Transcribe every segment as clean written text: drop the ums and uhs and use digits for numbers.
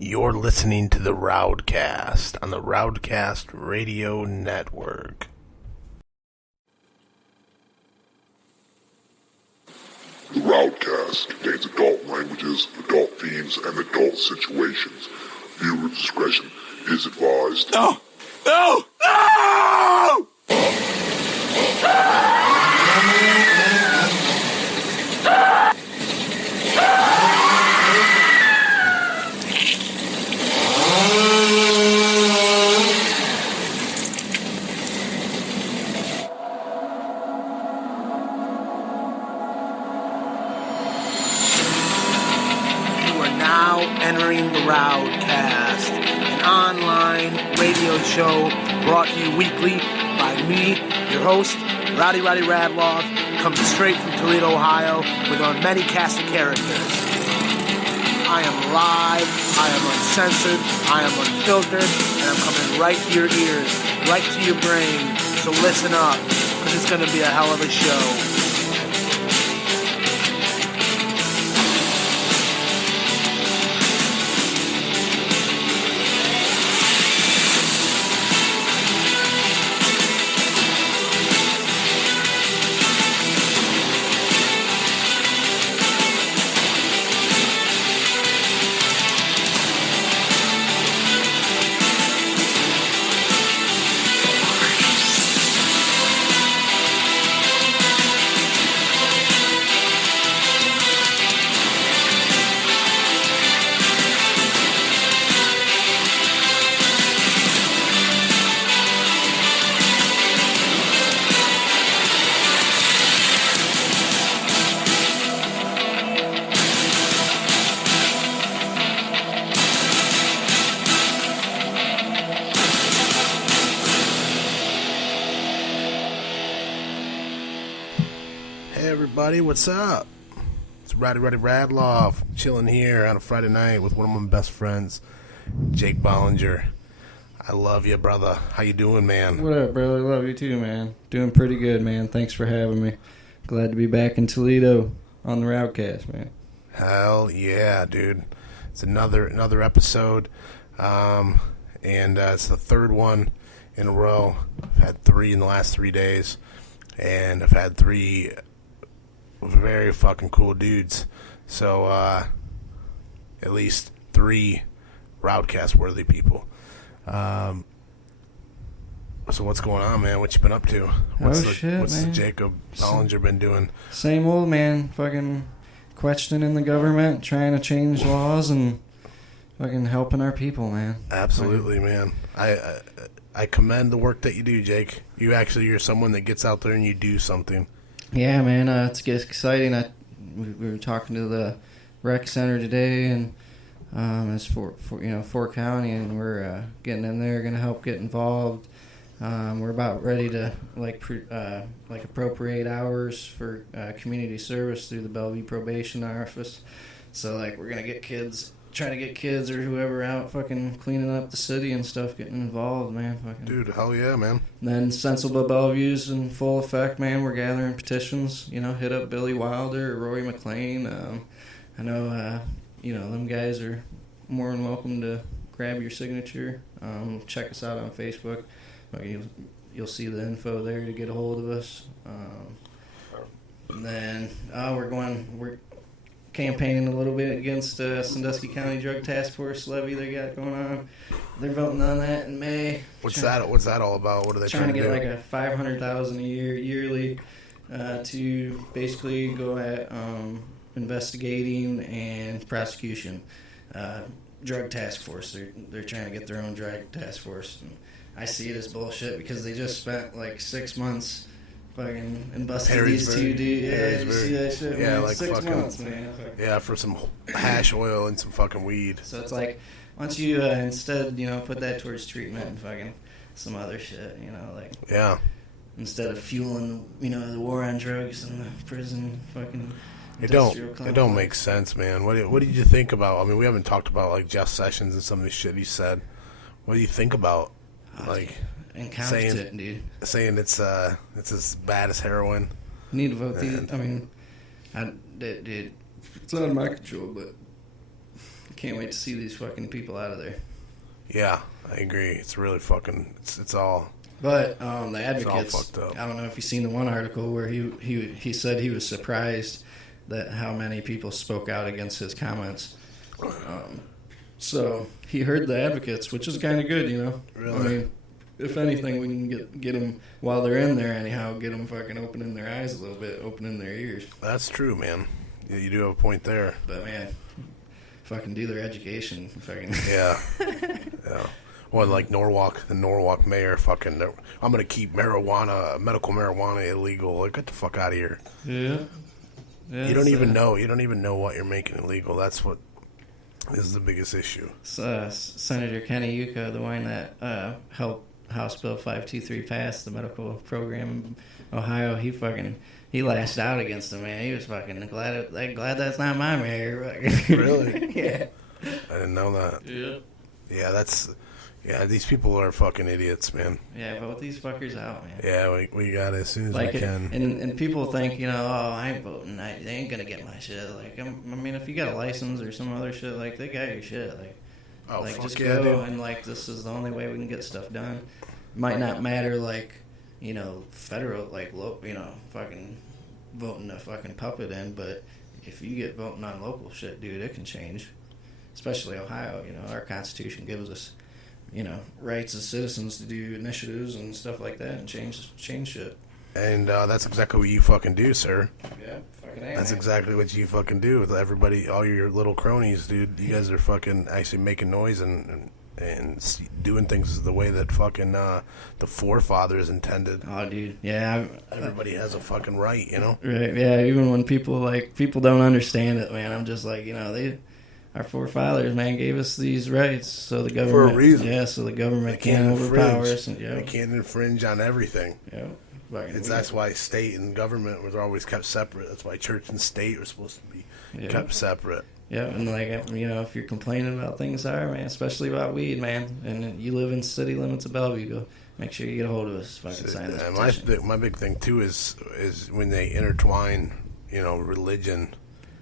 You're listening to the RowdCAST on the RowdCAST Radio Network. The RowdCAST contains adult languages, adult themes, and adult situations. Viewer discretion is advised. No! No! No! Entering the RowdCAST, an online radio show brought to you weekly by me, your host, Rowdy Radloff, coming straight from Toledo, Ohio, with our many cast of characters. I am live, I am uncensored, I am unfiltered, and I'm coming right to your ears, right to your brain, so listen up, because it's going to be a hell of a show. What's up? It's Rowdy Radloff chilling here on a Friday night with one of my best friends, Jake Bollinger. I love you, brother. How you doing, man? What up, brother? Love you too, man. Doing pretty good, man. Thanks for having me. Glad to be back in Toledo on the RowdCAST, man. Hell yeah, dude. It's another episode, and it's the third one in a row. I've had 3 in the last 3 days, and I've had 3 very fucking cool dudes. So, at least 3 RowdCAST worthy people. So what's going on, man? What you been up to? What's the Jacob Bollinger been doing? Same old, man. Fucking questioning the government, trying to change laws, and fucking helping our people, man. Absolutely, man. I commend the work that you do, Jake. You're someone that gets out there and you do something. Yeah, man, it's exciting. We were talking to the rec center today, and it's for Fort County, and we're getting in there, going to help get involved. We're about ready to appropriate hours for community service through the Bellevue Probation Office. So we're gonna trying to get kids or whoever out fucking cleaning up the city and stuff, getting involved, man. Fucking. Dude, hell yeah, man. And then Sensible Bellevue's in full effect, man. We're gathering petitions, hit up Billy Wilder or Rory McLean. I know, them guys are more than welcome to grab your signature. Check us out on Facebook. You'll see the info there to get a hold of us. And then, we're campaigning a little bit against Sandusky County Drug Task Force levy they got going on. They're voting on that in May. What's that all about? What are they trying to do? Trying to get $500,000 a yearly to basically go at investigating and prosecution. Drug task force. They're trying to get their own drug task force. And I see it as bullshit because they just spent 6 months fucking and busted these 2 dudes. Yeah, you see that shit? Yeah, man? 6 months, man. Yeah, for some hash oil and some fucking weed. So it's why don't you instead, put that towards treatment and fucking some other shit, Yeah. Instead of fueling, the war on drugs and the prison fucking. It don't make sense, man. What did you think about? I mean, we haven't talked about Jeff Sessions and some of the shit he said. What do you think about incompetent, dude? Saying it's as bad as heroin. You need to vote these. I mean, it's out of my control, but Can't wait to see these fucking people out of there. Yeah, I agree. It's really fucking. It's all. But the advocates, fucked up. I don't know if you've seen the one article where he said he was surprised that how many people spoke out against his comments. So he heard the advocates, which is kind of good, you know. Really? I mean, if anything, we can get them while they're in there anyhow, get them fucking opening their eyes a little bit, opening their ears. That's true, man. You do have a point there. But man, fucking do their education. Fucking Yeah. Yeah. Well, like Norwalk, the Norwalk mayor, fucking, I'm gonna keep medical marijuana illegal. Like, get the fuck out of here. Yeah. You don't even know. You don't even know what you're making illegal. That's what is the biggest issue. Senator Kenny Yuka, the one that helped House Bill 523 pass the medical program in Ohio, he lashed out against him, man. He was fucking glad that's not my mayor. Really? Yeah. I didn't know that. Yeah. Yeah, these people are fucking idiots, man. Yeah, vote these fuckers out, man. Yeah, we got it as soon as we can. And people think, you know, oh, I ain't voting. They ain't gonna get my shit. Like, I mean, if you got a license or some other shit, like, they got your shit. Like, fuck just yeah, go dude. and, like, this is the only way we can get stuff done. Might not matter, like, you know, federal, like, you know, fucking voting a fucking puppet in, but if you get voting on local shit, dude, it can change. Especially Ohio, you know, our Constitution gives us, you know, rights as citizens to do initiatives and stuff like that and change shit. And that's exactly what you fucking do, sir. Yeah, fucking A, That's man. exactly what you fucking do with everybody, all your little cronies, dude. You guys are fucking actually making noise and doing things the way that fucking the forefathers intended. Oh, dude, yeah. Everybody has a fucking right, you know? Right, yeah, even when people don't understand it, man, I'm just like, you know, our forefathers, man, gave us these rights so the government... For a reason. Yeah, so the government They can't overpower infringe. us. And, They can't infringe on everything. Yeah. That's why state and government was always kept separate. That's why church and state were supposed to be kept separate. Yeah, and like, you know, if you're complaining about things, man, especially about weed, man, and you live in city limits of Bellevue, go make sure you get a hold of us. Fucking sign this petition. My big thing too is when they intertwine, you know, religion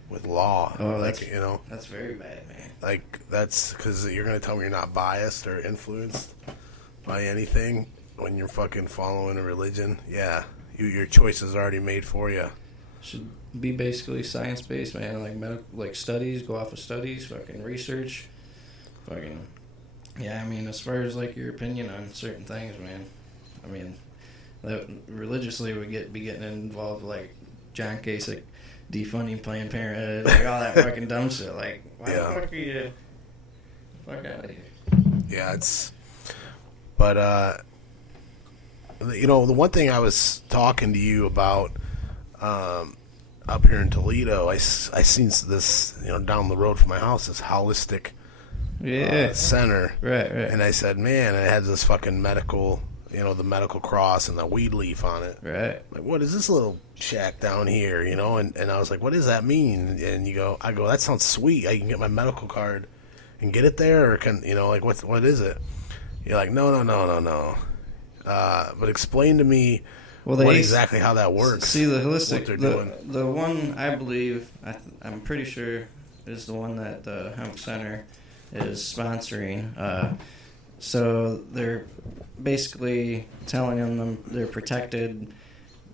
with law. Oh, like, you know, that's very bad, man. like that's because you're gonna tell me you're not biased or influenced by anything when you're fucking following a religion. Yeah, your choice is already made for you. Should be basically science-based, man, like studies, go off of studies, fucking research, fucking, yeah, I mean, as far as, like, your opinion on certain things, man, I mean, religiously we be getting involved, like, John Kasich defunding Planned Parenthood, like, all that fucking dumb shit, like, why the fuck are you, fuck out of here. Yeah, but, you know, the one thing I was talking to you about, up here in Toledo, I seen this, you know, down the road from my house, this holistic center. Right. And I said, man, it had this fucking medical, you know, the medical cross and the weed leaf on it. Right. Like, what is this little shack down here, you know? And I was like, what does that mean? And I go, that sounds sweet. I can get my medical card and get it there, or can, you know, like, what is it? You're like, no. But explain to me exactly how that works. See, the holistic, what they're doing. The one I believe, I'm pretty sure, is the one that the Hemp Center is sponsoring. So they're basically telling them they're protected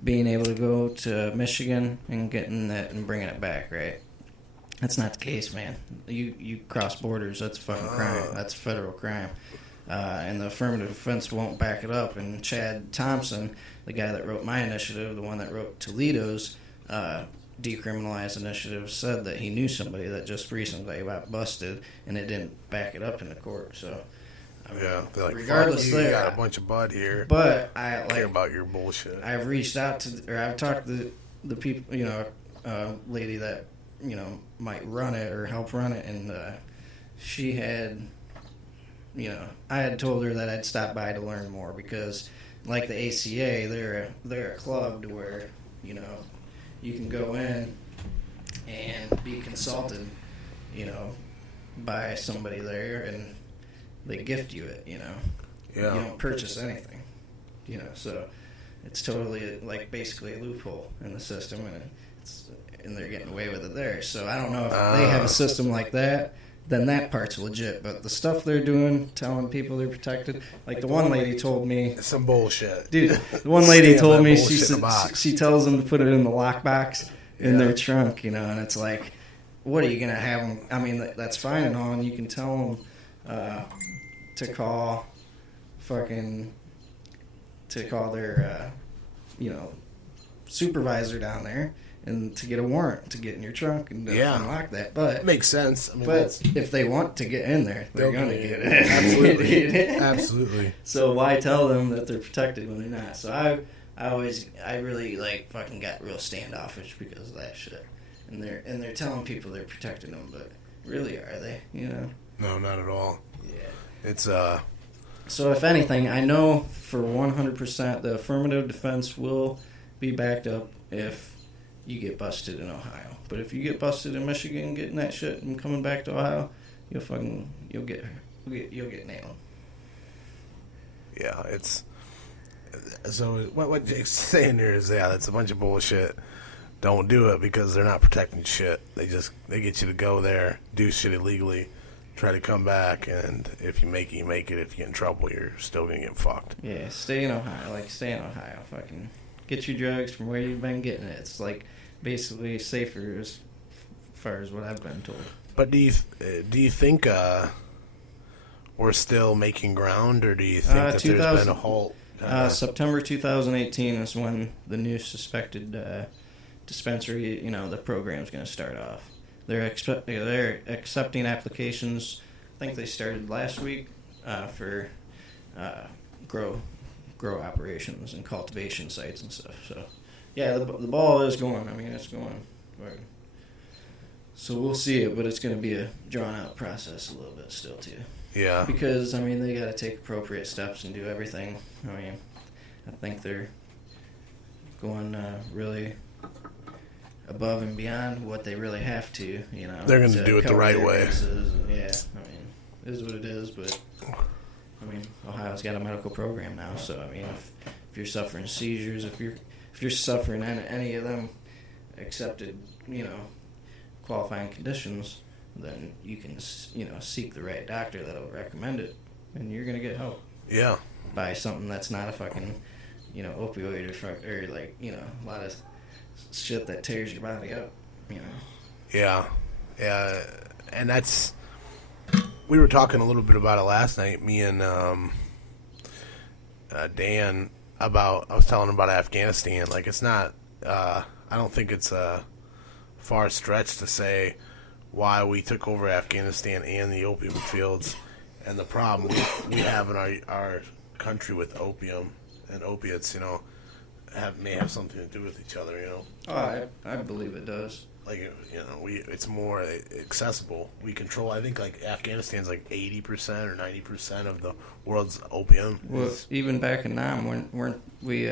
being able to go to Michigan and getting that and bringing it back, right? That's not the case, man. You cross borders, that's a fucking crime. That's a federal crime. And the affirmative defense won't back it up. And Chad Thompson, the guy that wrote my initiative, the one that wrote Toledo's decriminalized initiative, said that he knew somebody that just recently got busted, and it didn't back it up in the court. So, I mean, yeah, they're like, regardless, you got a bunch of bud here. But I care about your bullshit. I've reached out to, or I've talked to the people, you know, lady that, you know, might run it or help run it, and she had, you know, I had told her that I'd stop by to learn more because, like the ACA, they're a club to where, you know, you can go in and be consulted, you know, by somebody there, and they gift you it, you know. Yeah. You don't purchase anything, you know, so it's totally, like, basically a loophole in the system, and they're getting away with it there. So I don't know if they have a system like that then that part's legit. But the stuff they're doing, telling people they're protected, like the one lady told me, It's some bullshit, dude. The one lady Stamp told that me bullshit in a box. she tells them to put it in the lockbox in their trunk, and it's like, what are you gonna have them? I mean, that's fine and all, and you can tell them to call their supervisor down there and to get a warrant to get in your trunk and unlock that. But it makes sense. I mean, but if they want to get in there, they're gonna get it. Absolutely, absolutely. So why tell them that they're protected when they're not? So I really fucking got real standoffish because of that shit. And they're telling people they're protecting them, but really, are they? No, not at all. Yeah. It's So if anything, I know for 100% the affirmative defense will be backed up if you get busted in Ohio. But if you get busted in Michigan getting that shit and coming back to Ohio, you'll get nailed. Yeah, it's so what Jake's saying here is that's a bunch of bullshit. Don't do it because they're not protecting shit. They get you to go there, do shit illegally, try to come back, and if you make it, you make it. If you get in trouble, you're still gonna get fucked. Yeah, stay in Ohio. Stay in Ohio. Fucking get your drugs from where you've been getting it. It's basically safer as far as what I've been told. But do you think we're still making ground, or do you think that there's been a halt? September 2018 is when the new suspected dispensary, the program's going to start off. They're accepting applications. I think they started last week for grow operations and cultivation sites and stuff. So, yeah, the ball is going. I mean, it's going. So we'll see it, but it's going to be a drawn-out process a little bit still, too. Yeah. Because, they got to take appropriate steps and do everything. I think they're going really above and beyond what they really have to, They're going to do it the right way. It is what it is, but, Ohio's got a medical program now, so, if you're suffering seizures, if you're suffering any of them accepted, qualifying conditions, then you can, seek the right doctor that'll recommend it, and you're going to get help. Yeah. By something that's not a fucking, opioid or a lot of shit that tears your body up, Yeah. Yeah. And we were talking a little bit about it last night, me and Dan, I was telling him about Afghanistan. It's not, I don't think it's a far stretch to say why we took over Afghanistan and the opium fields and the problem we have in our country with opium and opiates, may have something to do with each other, Oh, I believe it does. It's more accessible. We control, I think, Afghanistan's 80% or 90% of the world's opium. Well, even back in Nam, weren't we,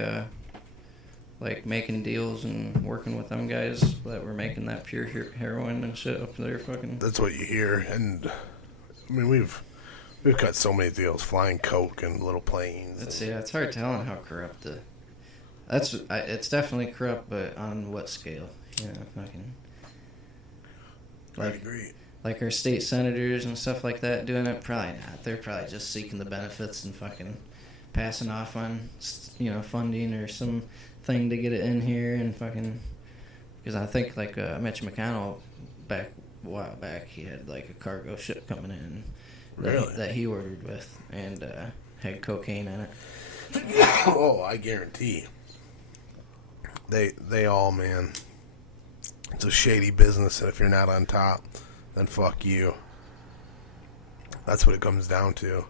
making deals and working with them guys that were making that pure heroin and shit up there fucking... That's what you hear, and, we've cut so many deals, flying coke and little planes. It's hard telling how corrupt it's definitely corrupt, but on what scale? Fucking... I agree. Like our state senators and stuff like that doing it, probably not. They're probably just seeking the benefits and fucking passing off on, funding or some thing to get it in here and fucking... Because I think, Mitch McConnell, a while back, he had, a cargo ship coming in. Really? That he ordered with, and had cocaine in it. Oh, I guarantee. They all, man. It's a shady business, and if you're not on top, then fuck you. That's what it comes down to.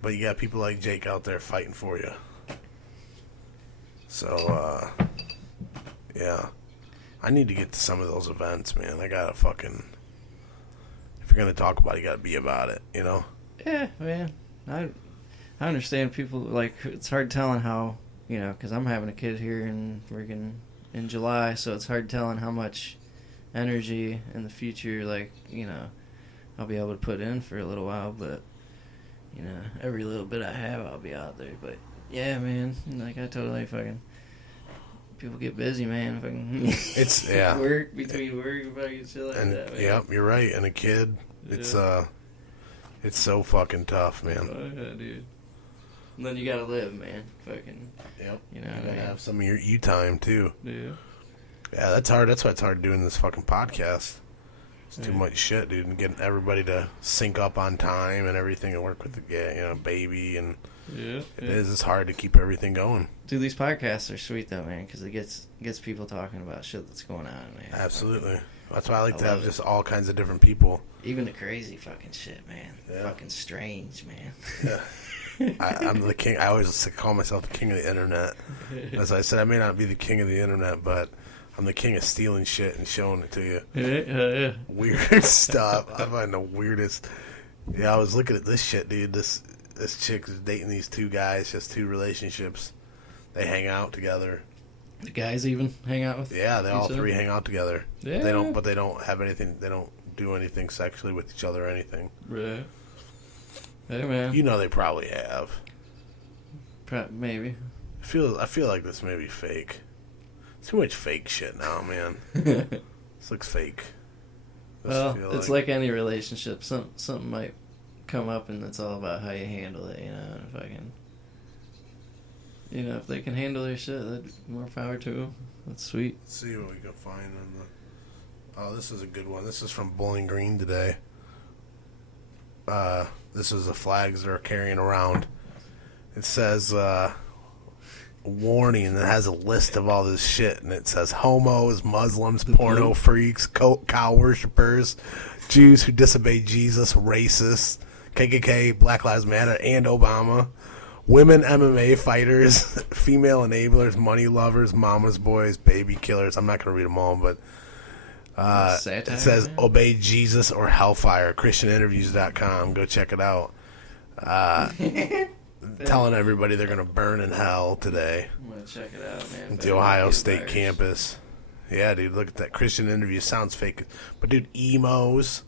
But you got people like Jake out there fighting for you. So, yeah. I need to get to some of those events, man. I gotta fucking... If you're gonna talk about it, you gotta be about it, Yeah, man. I understand people, it's hard telling how, because I'm having a kid here and working in July, so it's hard telling how much energy in the future, I'll be able to put in for a little while, but, every little bit I have, I'll be out there. But, yeah, man, I totally fucking people get busy, man. Fucking It's yeah, work between work, fucking shit like and that, man. yep, you're right. And a kid, it's so fucking tough, man. Oh, yeah, dude. And then you gotta live, man. Fucking. Yep. You know You what I gotta mean? have some of your you time too. Yeah. Yeah, that's hard. That's why it's hard doing this fucking podcast. It's too Right. much shit, dude, and getting everybody to sync up on time and everything and work with the baby and Yeah. it is. It's hard to keep everything going. Dude, these podcasts are sweet though, man, because it gets people talking about shit that's going on, man. Absolutely. That's why I like I to have love it. just all kinds of different people. Even the crazy fucking shit, man. Yeah. Fucking strange, man. Yeah. I'm the king. I always call myself the king of the internet. As I said, I may not be the king of the internet, but I'm the king of stealing shit and showing it to you. Yeah. Weird stuff. I find the weirdest. Yeah, I was looking at this shit, dude. This chick is dating these two guys, just two relationships. They hang out together. The guys even hang out with. Yeah, they all each other? three hang out together. Yeah. They don't have anything. They don't do anything sexually with each other or anything. Yeah. Hey, man. You know they probably have. Maybe. I feel like this may be fake. Too much fake shit now, man. This looks fake. Well, it's like any relationship. Something might come up, and it's all about how you handle it. You know, and if I can, if they can handle their shit, more power to them. That's sweet. Let's see what we can find on the. Oh, this is a good one. This is from Bowling Green today. This is the flags they're carrying around. It says, warning, and it has a list of all this shit, and it says homos, Muslims, porno freaks, cow worshippers, Jews who disobey Jesus, racists, KKK, Black Lives Matter, and Obama, women MMA fighters, female enablers, money lovers, mama's boys, baby killers. I'm not going to read them all, but Satire, it says man. obey Jesus or hellfire. ChristianInterviews.com. Go check it out. Telling everybody they're going to burn in hell today I'm gonna check it out, man. at the Ohio State campus. Yeah, dude, look at that. Christian Interview sounds fake. But, dude, emos,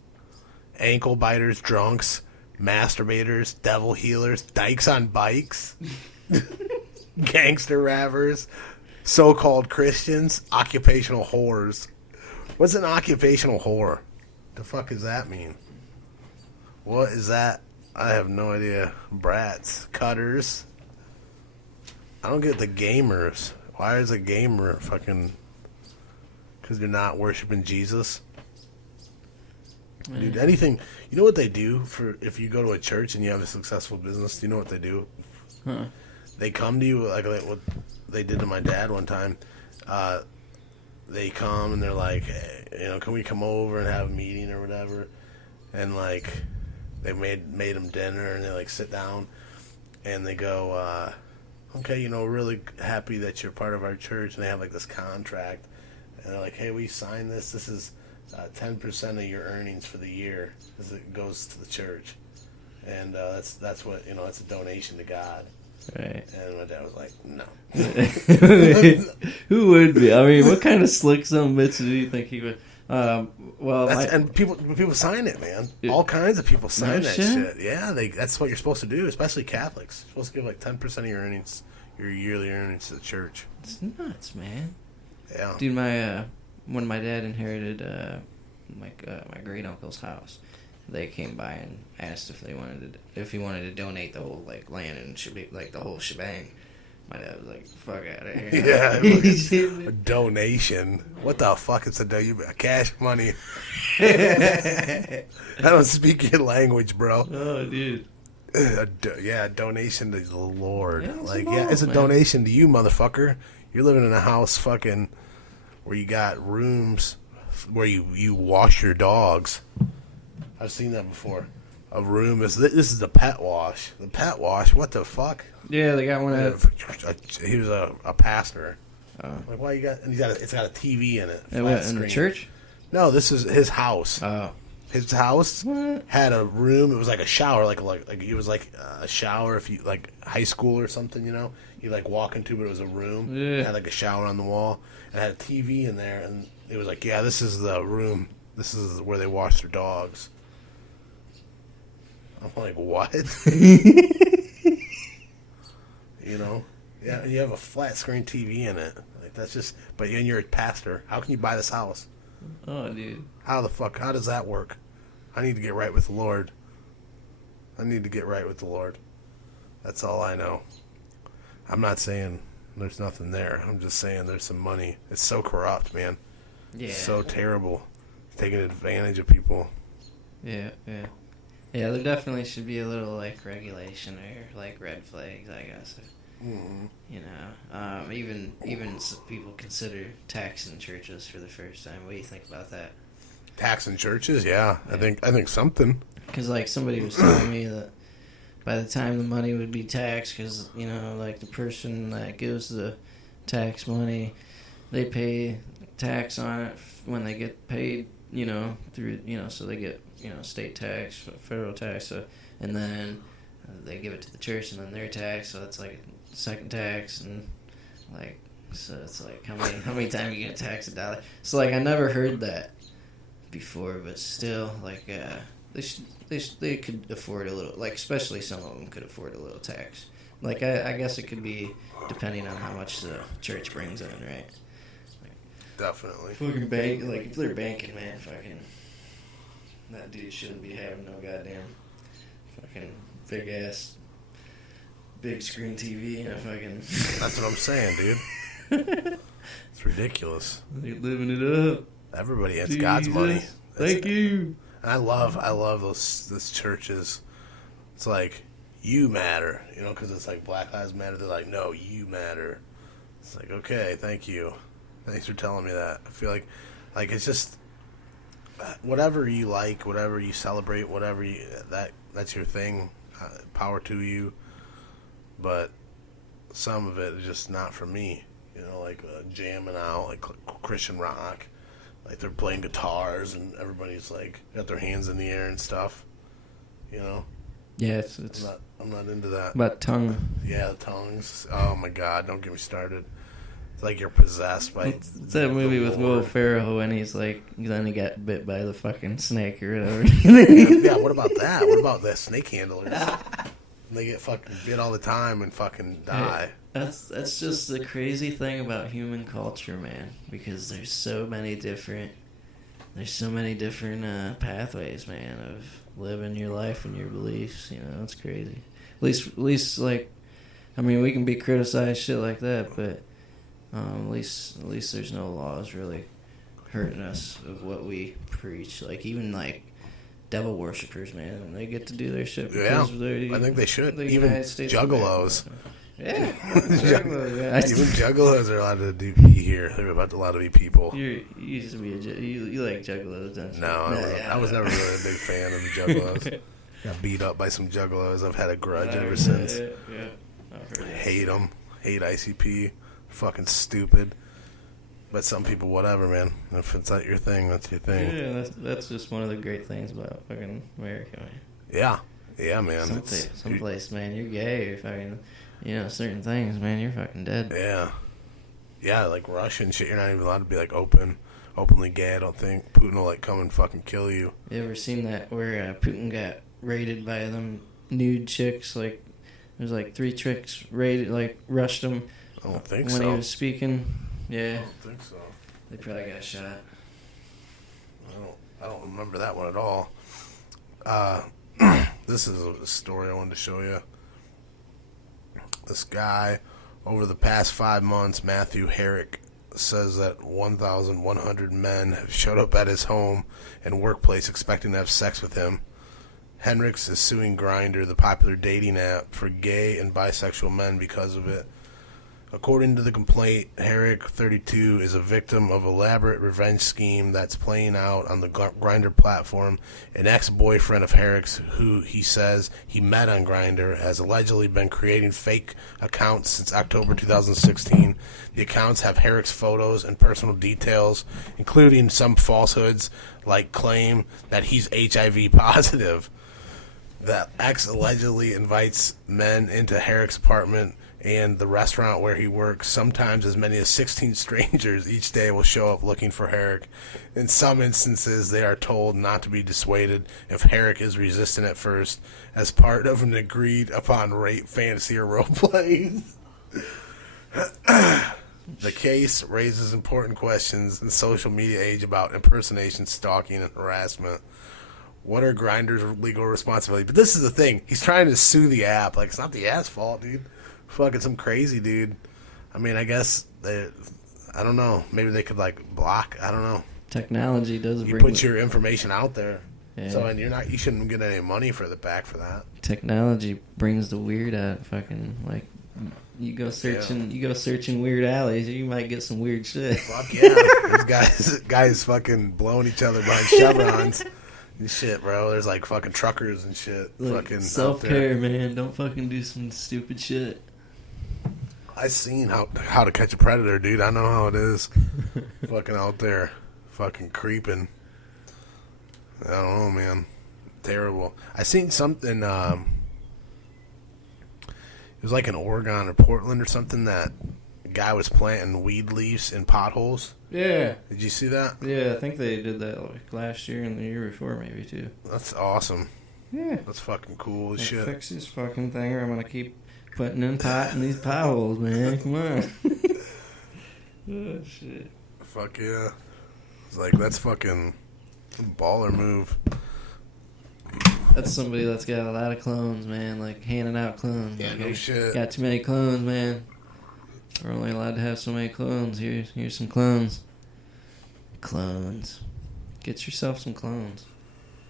ankle biters, drunks, masturbators, devil healers, dykes on bikes, gangster rappers, so-called Christians, occupational whores. What's an occupational whore? The fuck does that mean? What is that? I have no idea. Brats, cutters. I don't get the gamers. Why is a gamer fucking... Because they're not worshiping Jesus? Dude, anything... You know what they do for if you go to a church and you have a successful business? Do you know what they do? Huh. They come to you like what they did to my dad one time. They come and they're like, hey, can we come over and have a meeting or whatever? And like, they made him dinner and they like sit down and they go, okay, really happy that you're part of our church. And they have like this contract and they're like, hey, we signed this. This is 10% of your earnings for the year as it goes to the church. And that's what, it's a donation to God. Right. And my dad was like, no. Who would be? I mean, what kind of slick son bitch do you think he would? And people sign it, man. All kinds of people sign that shit. Yeah, that's what you're supposed to do, especially Catholics. You're supposed to give like 10% of your earnings, your yearly earnings, to the church. It's nuts, man. Yeah. Dude, when my dad inherited my great uncle's house, they came by and asked if he wanted to donate the whole like land and the whole shebang. My dad was like, "Fuck out of here!" Yeah, a donation. What the fuck is cash money? I don't speak your language, bro. Oh, dude. A donation to the Lord. Yeah, it's a donation to you, motherfucker. You're living in a house, fucking, where you got rooms where you wash your dogs. I've seen that before. A room this is the pet wash. The pet wash. What the fuck? Yeah, they got one at. He was a pastor. Oh. Like, why you got? And it's got a TV in it. In the church? No, this is his house. Oh. His house What? had a room. It was like a shower, like it was like a shower if you like high school or something. You like walk into, but it was a room. Yeah. It had like a shower on the wall. It had a TV in there, and it was like, yeah, this is the room. This is where they wash their dogs. I'm like, what? Yeah, and you have a flat screen TV in it. Like, that's just, but you're a pastor. How can you buy this house? Oh, dude. How does that work? I need to get right with the Lord. That's all I know. I'm not saying there's nothing there. I'm just saying there's some money. It's so corrupt, man. Yeah. So terrible. Taking advantage of people. Yeah. Yeah, there definitely should be a little, like, regulation or, like, red flags, I guess. Mm-hmm. You know, even some people consider taxing churches for the first time. What do you think about that? Taxing churches? Yeah. I think something. Because, like, somebody was telling me that by the time the money would be taxed, because, you know, like, the person that gives the tax money, they pay tax on it when they get paid, you know, through, you know, so they get, you know, state tax, federal tax, so, and then they give it to the church, and then their tax, so it's like a second tax, and, like, so it's like, how many times you get taxed $1? So, like, I never heard that before, but still, like, they could afford a little, like, especially some of them could afford a little tax. Like, I guess it could be depending on how much the church brings in, right? Definitely. Fucking bank, like, if they're banking, man, fucking, that dude shouldn't be having no goddamn fucking big screen TV and a fucking. That's what I'm saying, dude. It's ridiculous. They're living it up. Everybody has Jesus. God's money. Thank you. And I love those churches. It's like, you matter, you know, because it's like Black Lives Matter. They're like, no, you matter. It's like, okay, thank you. Thanks for telling me that. I feel like it's just whatever you like, whatever you celebrate, whatever that's your thing. Power to you. But some of it is just not for me. You know, like jamming out, like Christian rock. Like they're playing guitars and everybody's like got their hands in the air and stuff. You know. Yeah, I'm not into that. About tongue. Yeah, the tongues. Oh my God! Don't get me started. It's like you're possessed by. It's that movie with Will Ferrell when he's like, then he got bit by the fucking snake or whatever. Yeah, what about that? What about the snake handlers? They get fucking bit all the time and fucking die. That's just the crazy thing about human culture, man. Because there's so many different pathways, man, of living your life and your beliefs. You know, it's crazy. At least like, I mean, we can be criticized shit like that, but at least there's no laws really hurting us of what we preach. Like even like devil worshippers, man, they get to do their shit because I think they should. The Even United States juggalos. Yeah, juggalos. Even juggalos are allowed to do pee here. They're allowed to be people. You used to be you like juggalos, don't you? No, I was never really a big fan of the juggalos. Got beat up by some juggalos. I've had a grudge ever since. Yeah. I hate them. Hate ICP. Fucking stupid. But some people, whatever, man. If it's not your thing, that's your thing. Yeah, that's just one of the great things about fucking America, man. Yeah, man. Someplace, man, you're gay or fucking, you know, certain things, man, you're fucking dead. Yeah, like Russian shit. You're not even allowed to be like openly gay. I don't think Putin will like come and fucking kill you. You ever seen that where Putin got raided by them nude chicks? Like there's like 3 chicks raided, like rushed him. I don't think when so. he was speaking. Yeah. I don't think so. They probably got shot. I don't remember that one at all. This is a story I wanted to show you. This guy, over the past 5 months, Matthew Herrick, says that 1,100 men have showed up at his home and workplace expecting to have sex with him. Hendricks is suing Grindr, the popular dating app for gay and bisexual men, because of it. According to the complaint, Herrick, 32, is a victim of an elaborate revenge scheme that's playing out on the Grindr platform. An ex-boyfriend of Herrick's, who he says he met on Grindr, has allegedly been creating fake accounts since October 2016. The accounts have Herrick's photos and personal details, including some falsehoods like claim that he's HIV positive. The ex allegedly invites men into Herrick's apartment and the restaurant where he works. Sometimes as many as 16 strangers each day will show up looking for Herrick. In some instances, they are told not to be dissuaded if Herrick is resistant at first, as part of an agreed-upon rape fantasy or role-play. The case raises important questions in social media age about impersonation, stalking, and harassment. What are Grindr's legal responsibility? But this is the thing. He's trying to sue the app. Like, it's not the app's fault, dude. Fucking some crazy dude. I mean, I guess I don't know. Maybe they could, like, block. I don't know. Technology does You bring... put your information out there. Yeah. So, and you shouldn't get any money for that. Technology brings the weird out. Fucking, like, you go searching weird alleys, you might get some weird shit. Fuck yeah. There's guys fucking blowing each other behind chevrons and shit, bro. There's like fucking truckers and shit. Like, fucking self-care, man. Don't fucking do some stupid shit. I seen how to catch a predator, dude. I know how it is. Fucking out there, fucking creeping. I don't know, man. Terrible. I seen something. It was like in Oregon or Portland or something that a guy was planting weed leaves in potholes. Yeah. Did you see that? Yeah, I think they did that like last year and the year before, maybe too. That's awesome. Yeah. That's fucking cool as Like, shit. fix this fucking thing, or I'm gonna keep putting in these potholes, man. Come on. Oh shit. Fuck yeah. It's like, that's fucking a baller move. That's somebody that's got a lot of clones, man. Like handing out clones. Yeah, like, no hey, shit. Got too many clones, man. We're only allowed to have so many clones. Here's some clones. Clones. Get yourself some clones.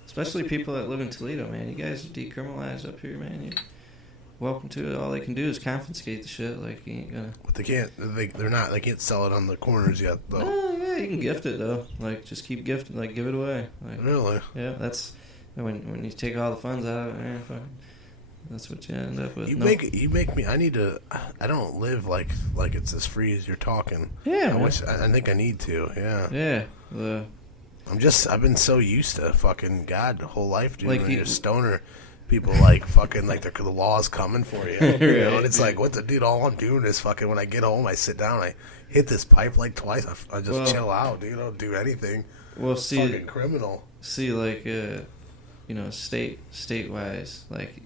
Especially people that live in Toledo, man. You guys are decriminalized up here, man. You're welcome to it. All they can do is confiscate the shit. Like, you ain't gonna... But they can't, they can't sell it on the corners yet, though. Oh, yeah, you can gift it, though. Like, just keep gifting. Like, give it away. Like, Really? yeah, that's... When you take all the funds out of it, man, fucking... That's what you end up with. You make me. I don't live like it's as free as you're talking. Yeah, I think I need to. Yeah. Yeah. I've been so used to fucking God the whole life, dude. Like when you're a stoner, people like fucking like the law's coming for you. You know, and it's like, what the dude? All I'm doing is fucking. When I get home, I sit doing I hit this pipe like twice. I just chill out, dude. I don't do anything. Well, see, fucking criminal. See, like, state-wise, like.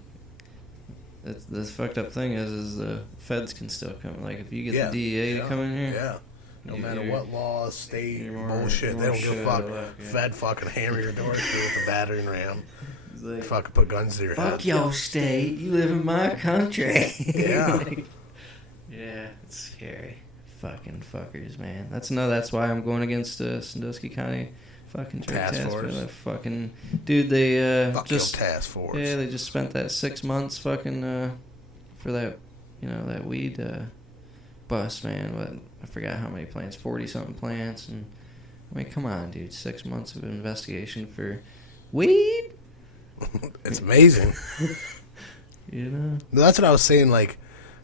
The fucked up thing is the feds can still come. Like, if you get the DEA to come in here, yeah. No matter what law, state, more bullshit, they don't give a fuck. Yeah. Fed fucking hammer your door through with a battering ram. Like, fucking put guns to your head. Fuck your state, you live in my country. Yeah. Yeah, it's scary. Fucking fuckers, man. That's why I'm going against Sandusky County fucking task force. Fucking dude, they Fuck just your task force. Yeah, they just spent that 6 months fucking for that, that weed bust, man. What, I forgot how many plants, 40-something plants, and I mean, come on, dude, 6 months of investigation for weed. It's amazing. That's what I was saying. Like,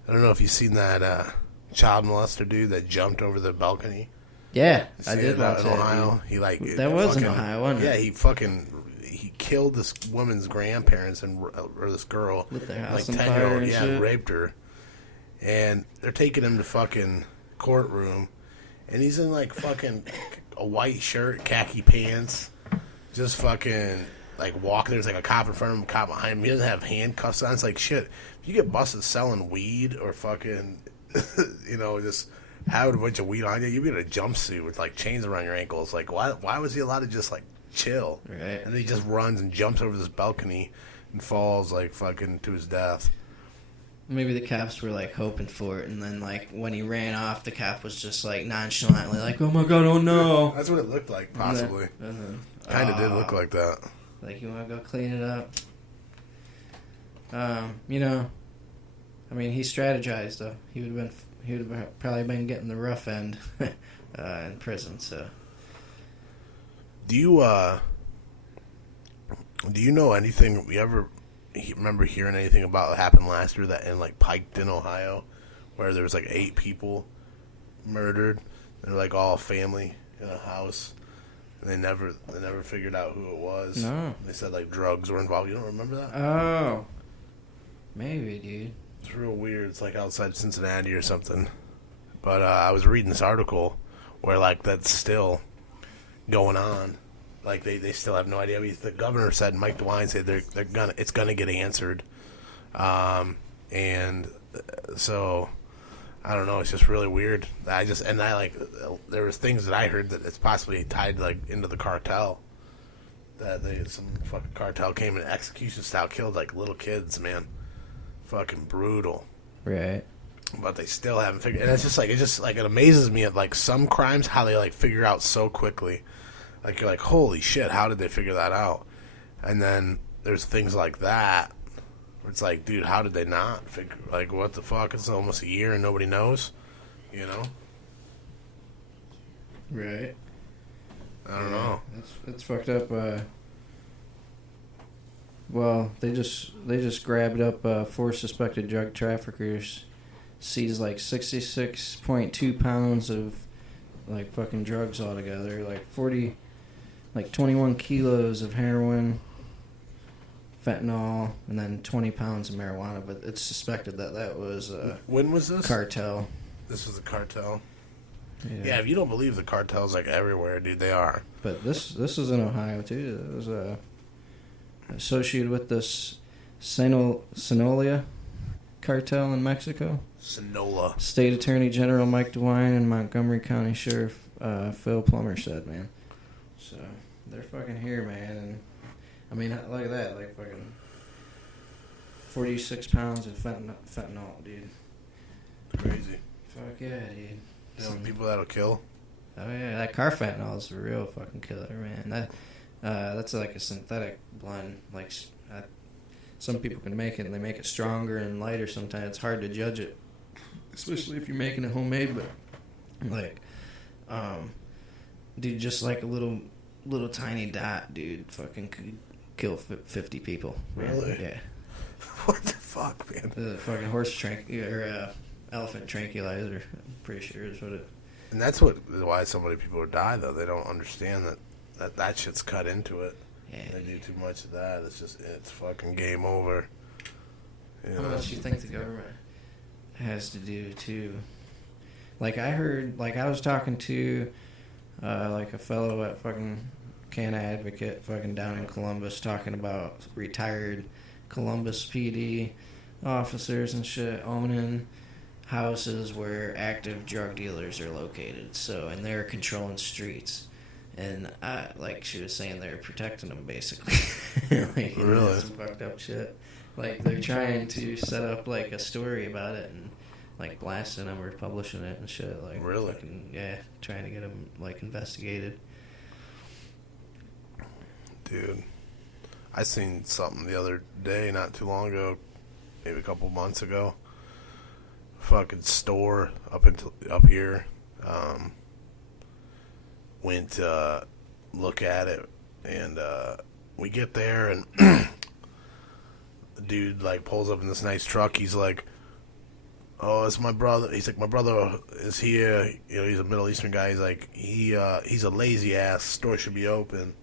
I don't know if you've seen that child molester dude that jumped over the balcony. Yeah, I did watch in that. Ohio. Dude. He like that was in Ohio, wasn't it? Yeah, he killed this woman's grandparents or this girl, lit their house like on fire and shit. Raped her, and they're taking him to fucking courtroom, and he's in like fucking a white shirt, khaki pants, just fucking like walking. There's like a cop in front of him, a cop behind him. He doesn't have handcuffs on. It's like shit. If you get busted selling weed or fucking, just having a bunch of weed on you, you'd be in a jumpsuit with like chains around your ankles. Like, why was he allowed to just like chill? Right. And then he just runs and jumps over this balcony and falls like fucking to his death. Maybe the cops were like hoping for it, and then like when he ran off, the cop was just like nonchalantly like, "Oh my god, oh no!" That's what it looked like, possibly. Kind Kind of did look like that. Like, you want to go clean it up? I mean, he strategized though. He would have probably been getting the rough end in prison. So, do you know anything? You ever remember hearing anything about what happened last year that in like Piketon, Ohio, where there was like 8 people murdered? They're like all family in a house. And they never figured out who it was. No. They said like drugs were involved. You don't remember that? Oh, maybe, dude. It's real weird. It's like outside Cincinnati or something. But I was reading this article where like that's still going on. Like they still have no idea. I mean, the governor said, Mike DeWine said it's gonna get answered. And so I don't know. It's just really weird. There was things that I heard that it's possibly tied like into the cartel. That some fucking cartel came in execution style, killed like little kids, man. Fucking brutal. Right. But they still haven't figured. And it's just like it amazes me at like some crimes how they like figure out so quickly. Like you're like, holy shit, how did they figure that out? And then there's things like that. It's like, dude, how did they not figure? Like, what the fuck? It's almost a year and nobody knows, you know? Right. I don't know. It's fucked up. Well, they just grabbed up 4 suspected drug traffickers, seized like 66.2 pounds of like fucking drugs altogether, like 21 kilos of heroin, fentanyl, and then 20 pounds of marijuana. But it's suspected that was when was this? Cartel. This was a cartel. Yeah, if you don't believe the cartels like everywhere, dude, they are. But this is in Ohio too. It was associated with this Sinaloa cartel in Mexico. Sinaloa. State Attorney General Mike DeWine and Montgomery County Sheriff Phil Plummer said, man. So they're fucking here, man. And I mean, look at that, like fucking 46 pounds of fentanyl, dude. Crazy. Fuck yeah, dude. Some people that'll kill. Oh yeah, that carfentanil is a real fucking killer, man. That's like a synthetic blend. Like some people can make it, and they make it stronger and lighter. Sometimes it's hard to judge it, especially if you're making it homemade. But like, dude, just like a little tiny dot, dude, fucking could kill 50 people. Man. Really? Yeah. What the fuck, man? The fucking elephant tranquilizer. I'm pretty sure is what it. And that's why so many people die, though. They don't understand that shit's cut into it. Yeah. They do too much of that. It's fucking game over. You know? What else do you think the government has to do too? Like I heard, like I was talking to, like a fellow at fucking Canna Advocate, fucking down in Columbus, talking about retired Columbus PD officers and shit owning houses where active drug dealers are located. So, and they're controlling streets. And like she was saying, they're protecting them basically. Like, really? Some fucked up shit. Like they're trying to set up like a story about it and like blasting them or publishing it and shit. Like really? Fucking, yeah, trying to get them like investigated. Dude, I seen something the other day, not too long ago, maybe a couple months ago. Fucking store up here. Went to look at it, and we get there, and the dude like pulls up in this nice truck. He's like, "Oh, it's my brother." He's like, "My brother is here." You know, he's a Middle Eastern guy. He's like, he's a lazy ass. Store should be open.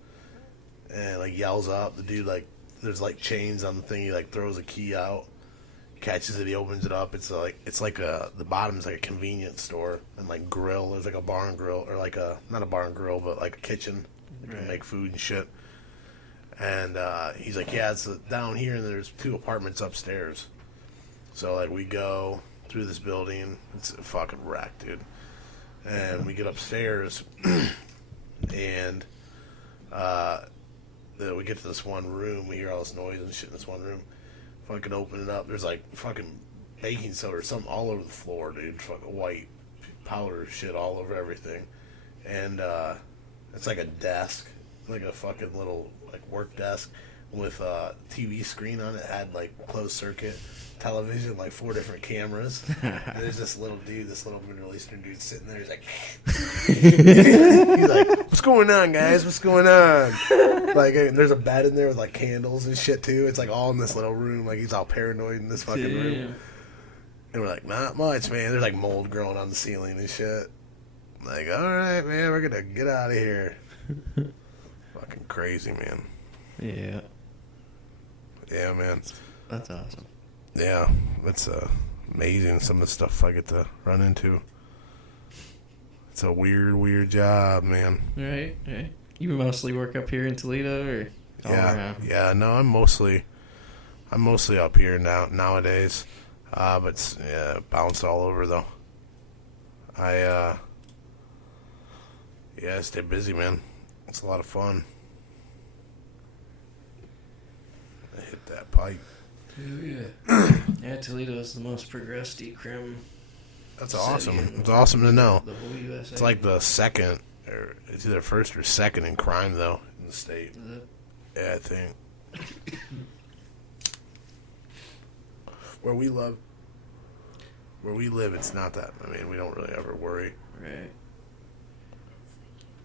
And like yells up. The dude like, there's like chains on the thing. He like throws a key out. Catches it, he opens it up. It's like the bottom's like a convenience store and like grill. There's like a bar and grill, or like not a bar and grill, but like a kitchen. You can make food and shit. And he's like, yeah, it's down here, and there's 2 apartments upstairs. So like we go through this building. It's a fucking wreck, dude. And we get upstairs, and we get to this one room. We hear all this noise and shit in this one room. Fucking open it up. There's like fucking baking soda or something all over the floor, dude. Fucking white powder shit all over everything. And it's like a desk, like a fucking little like work desk with a TV screen on it. Had like closed circuit television, like 4 different cameras. And there's this little Middle Eastern dude sitting there. He's like, he's like, "What's going on, guys? What's going on?" Like, and there's a bed in there with like candles and shit too. It's like all in this little room. Like he's all paranoid in this fucking room. And we're like, not much, man. There's like mold growing on the ceiling and shit. Like, all right, man, we're gonna get out of here. Fucking crazy, man. Yeah. Yeah, man. That's awesome. Yeah, it's amazing some of the stuff I get to run into. It's a weird job, man. Right. You mostly work up here in Toledo, or all around? Yeah. No, I'm mostly up here nowadays. But bounce all over though. I stay busy, man. It's a lot of fun. I hit that pipe. Yeah, Toledo is the most progressed decrim. That's awesome. It's awesome to know. The whole USA. It's like the second, or it's either first or second in crime, though, in the state. Is it? Yeah, I think. Where we live, it's not that. I mean, we don't really ever worry. Right.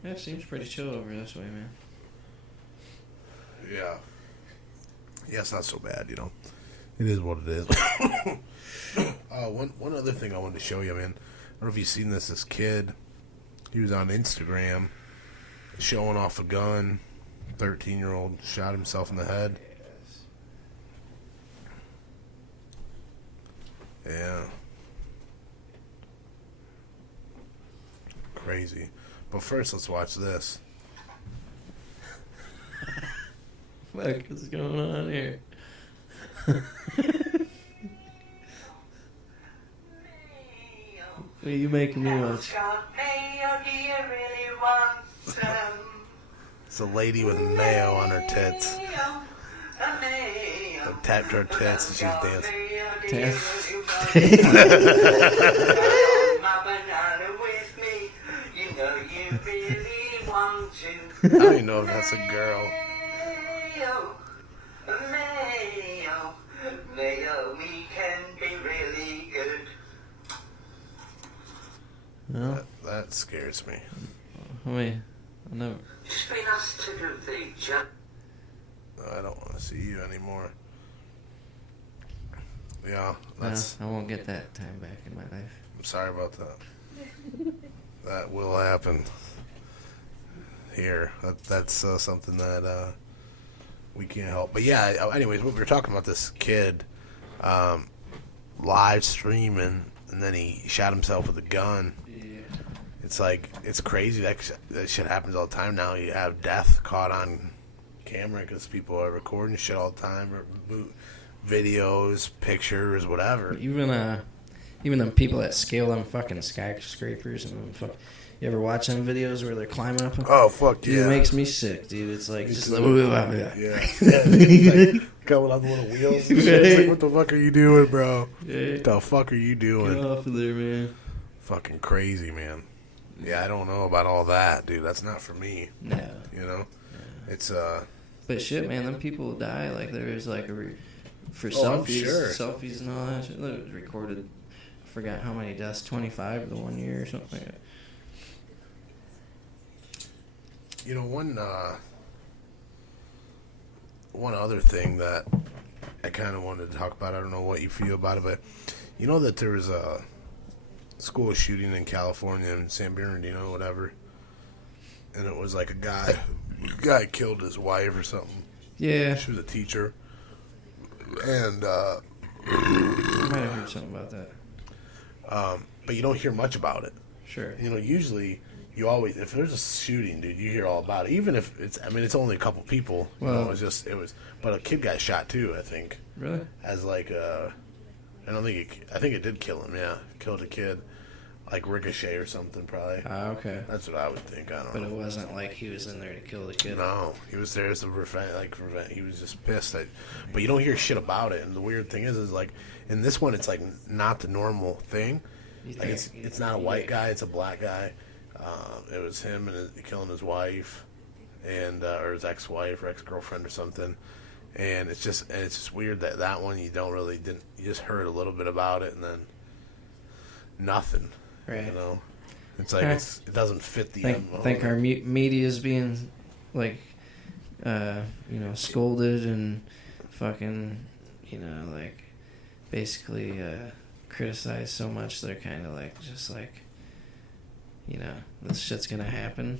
Yeah, it seems pretty chill over this way, man. Yeah. Yeah, it's not so bad, you know. It is what it is. One other thing I wanted to show you, man. I don't know if you've seen this. This kid, he was on Instagram showing off a gun. 13-year-old shot himself in the head. Yeah. Crazy. But first, let's watch this. What is going on here? What are you making me watch? It's a lady with mayo on her tits. I tapped her tits and she's dancing. I don't even know if that's a girl. We can be really good. No, That scares me. I mean, I never. Just been asked to do the job. I don't want to see you anymore. Yeah, that's. I won't get that time back in my life. I'm sorry about that. That will happen. Here, that's something that we can't help. But yeah, anyways, we were talking about this kid live streaming, and then he shot himself with a gun. Yeah. It's like, it's crazy. That shit happens all the time now. You have death caught on camera because people are recording shit all the time, or videos, pictures, whatever. Even them people that scale them fucking skyscrapers and fuck. You ever watch them videos where they're climbing up? Oh, fuck Dude, yeah. it makes me sick, dude. It's like, just like, Yeah. It's like going on the little wheels and shit. It's like, what the fuck are you doing, bro? Yeah. What the fuck are you doing? Get off of there, man. Fucking crazy, man. Yeah, I don't know about all that, dude. That's not for me. No. You know? It's, But shit, man, them people die. Like, there's like for Oh, I'm selfies, sure. selfies and all that shit. It was recorded. I forgot how many deaths, 25 the 1 year or something like that. you know, one other thing that I kind of wanted to talk about, I don't know what you feel about it, but you know that there was a school shooting in California in San Bernardino, whatever, and it was like a guy killed his wife or something. Yeah. She was a teacher, and I might have heard something about that. but you don't hear much about it. Sure. You know, usually you always, if there's a shooting, dude, you hear all about it. Even if it's, I mean, it's only a couple people. You Well- know, but a kid got shot too, I think. Really? As like I think it did kill him. Yeah, killed a kid, like ricochet or something, probably. Okay. That's what I would think. I don't But know. it wasn't like he was in there to kill the kid. No, he was there as a prevent. He was just pissed. But you don't hear shit about it. And the weird thing is like in this one, it's like not the normal thing. You Like think- it's not a white guy; it's a black guy. It was him and killing his wife, and or his ex-wife or ex-girlfriend or something. And it's just weird that one you just heard a little bit about it and then nothing. Right. You know, it's like Huh. it doesn't fit the. Think our media is being like, scolded and fucking, like basically criticized so much they're kind of like just like, this shit's gonna happen.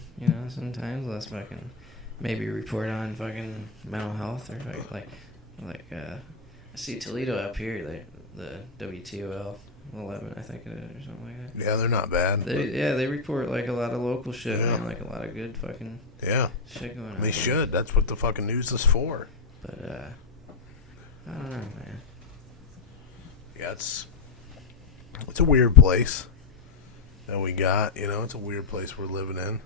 Sometimes let's fucking maybe report on fucking mental health or I see Toledo up here, the WTOL 11, I think it is, or something like that. Yeah, they're not bad. They report like a lot of local shit, Yeah. man, like a lot of good fucking Yeah, shit going on. they should. That's what the fucking news is for. But I don't know, man. Yeah, it's a weird place. that we got. You know, it's a weird place we're living in.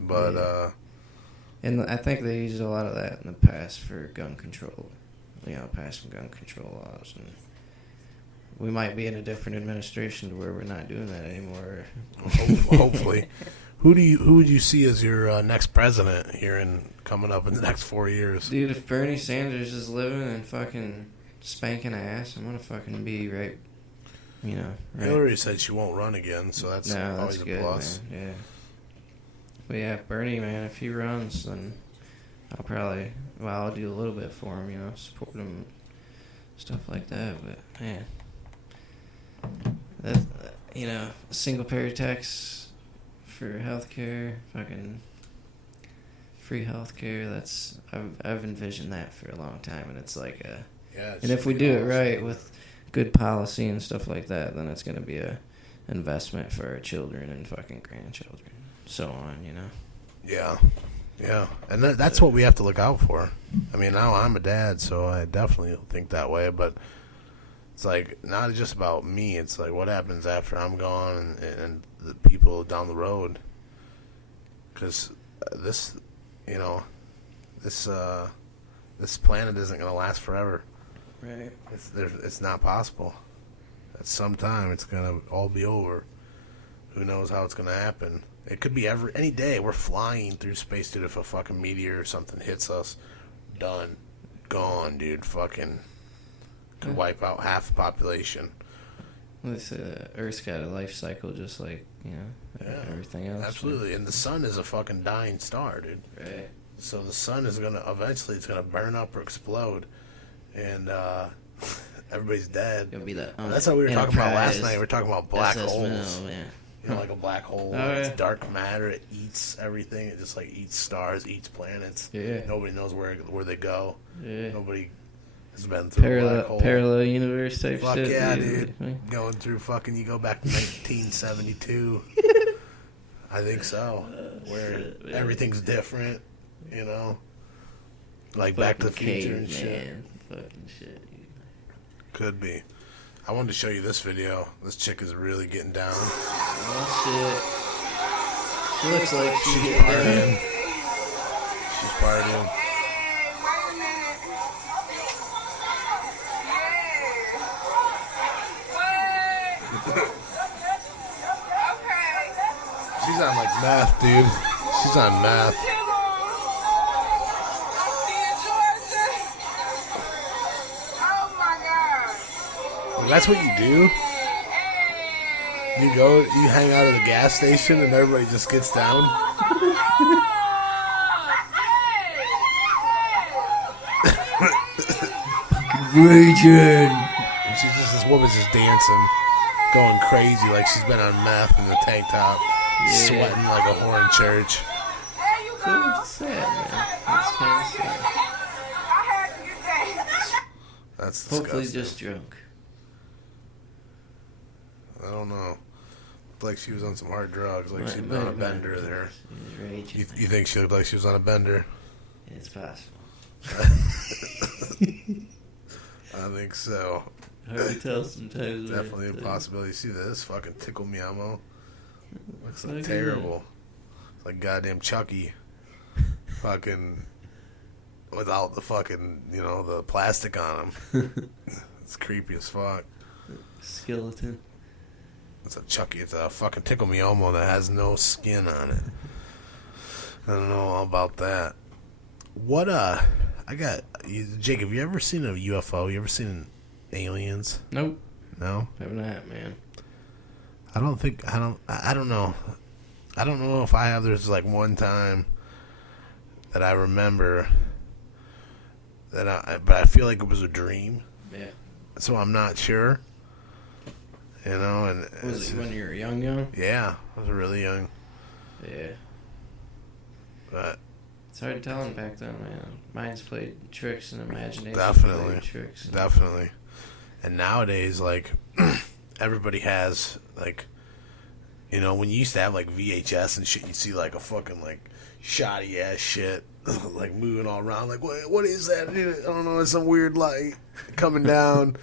But, Yeah. And I think they used a lot of that in the past for gun control. You know, passing gun control laws. And we might be in a different administration to where we're not doing that anymore. hopefully. Who would you see as your next president here coming up in the next 4 years? Dude, if Bernie Sanders is living and fucking spanking ass, I'm gonna fucking be right. You know, right. Hillary said she won't run again, so that's always a good, plus. Man. Yeah. But yeah, Bernie, man, if he runs, then I'll do a little bit for him, you know, support him, stuff like that. But man, that you know, single payer tax for healthcare, fucking free healthcare. I've envisioned that for a long time, and it's like and if we do it right with good policy and stuff like that, then it's gonna be a investment for our children and fucking grandchildren, so on, you know. Yeah, and that's what we have to look out for. I mean, now I'm a dad, so I definitely think that way, but it's like not just about me. It's like what happens after I'm gone and the people down the road. Because this planet isn't going to last forever. Right. It's not possible. At some time, it's going to all be over. Who knows how it's going to happen? It could be any day. We're flying through space, dude. If a fucking meteor or something hits us, done. Gone, dude. Fucking could wipe out half the population. This Earth's got a life cycle just like, you know, everything else. Absolutely. And the sun is a fucking dying star, dude. Right. So the sun is going to, eventually, it's going to burn up or explode. And everybody's dead. It'll be that. That's what we were talking about last night. We were talking about black SS holes. Minnow, yeah. You know, like a black hole. It's dark matter. It eats everything. It just like eats stars, eats planets. Yeah. Nobody knows where they go. Yeah. Nobody has been through a black hole. Parallel universe type Fuck shit. yeah, dude. Going through fucking, you go back to 1972. I think so. Where everything's different, you know? Like fucking Back to the Future and shit. Man. Fucking shit. Could be. I wanted to show you this video. This chick is really getting down. Oh shit. She looks like she's partying. She's partying. She's on like meth, dude. She's on meth. That's what you do? You hang out at the gas station and everybody just gets down? Raging. This woman's just dancing, going crazy like she's been on meth in the tank top, sweating like a whore in church. That's sad, man. That's kind of sad. That's disgusting. Hopefully just drunk. I don't know. Looked like she was on some hard drugs, like she'd been on a bender there. You think she looked like she was on a bender? It's possible. I think so. Hard to tell sometimes. Definitely a possibility. See this fucking tickle me ammo? Looks Look at terrible. It's like goddamn Chucky. Fucking without the fucking, the plastic on him. It's creepy as fuck. Skeleton. It's a Chucky. It's a fucking tickle me elmo that has no skin on it. I don't know all about that. Jake, have you ever seen a UFO? You ever seen aliens? Nope. No? Have not, man. I don't know. I don't know if I have. There's like one time that I remember but I feel like it was a dream. Yeah. So I'm not sure. And Was it when you were young? Yeah, I was really young. Yeah. But it's hard telling back then, man. Minds played tricks and imagination definitely played tricks. Definitely. And nowadays, like, everybody has, like, when you used to have, like, VHS and shit, you'd see, like, a fucking, like, shoddy-ass shit, like, moving all around. Like, what is that? I don't know, it's some weird light coming down.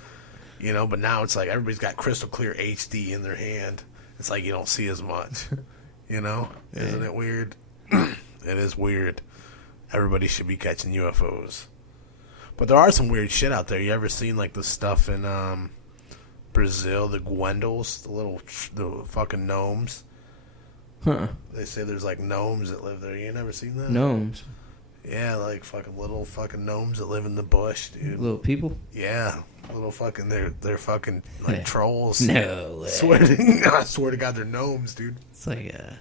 But now it's like everybody's got crystal clear HD in their hand. it's like you don't see as much. You know? Yeah. Isn't it weird? It is weird. Everybody should be catching UFOs. But there are some weird shit out there. You ever seen like the stuff in Brazil, the Gwendol's, the fucking gnomes? Huh. They say there's like gnomes that live there. You never seen that? Gnomes. Yeah, like fucking little fucking gnomes that live in the bush, dude. Little people? Yeah. Little fucking they're fucking like trolls. No way. I swear to God, they're gnomes, dude. It's like a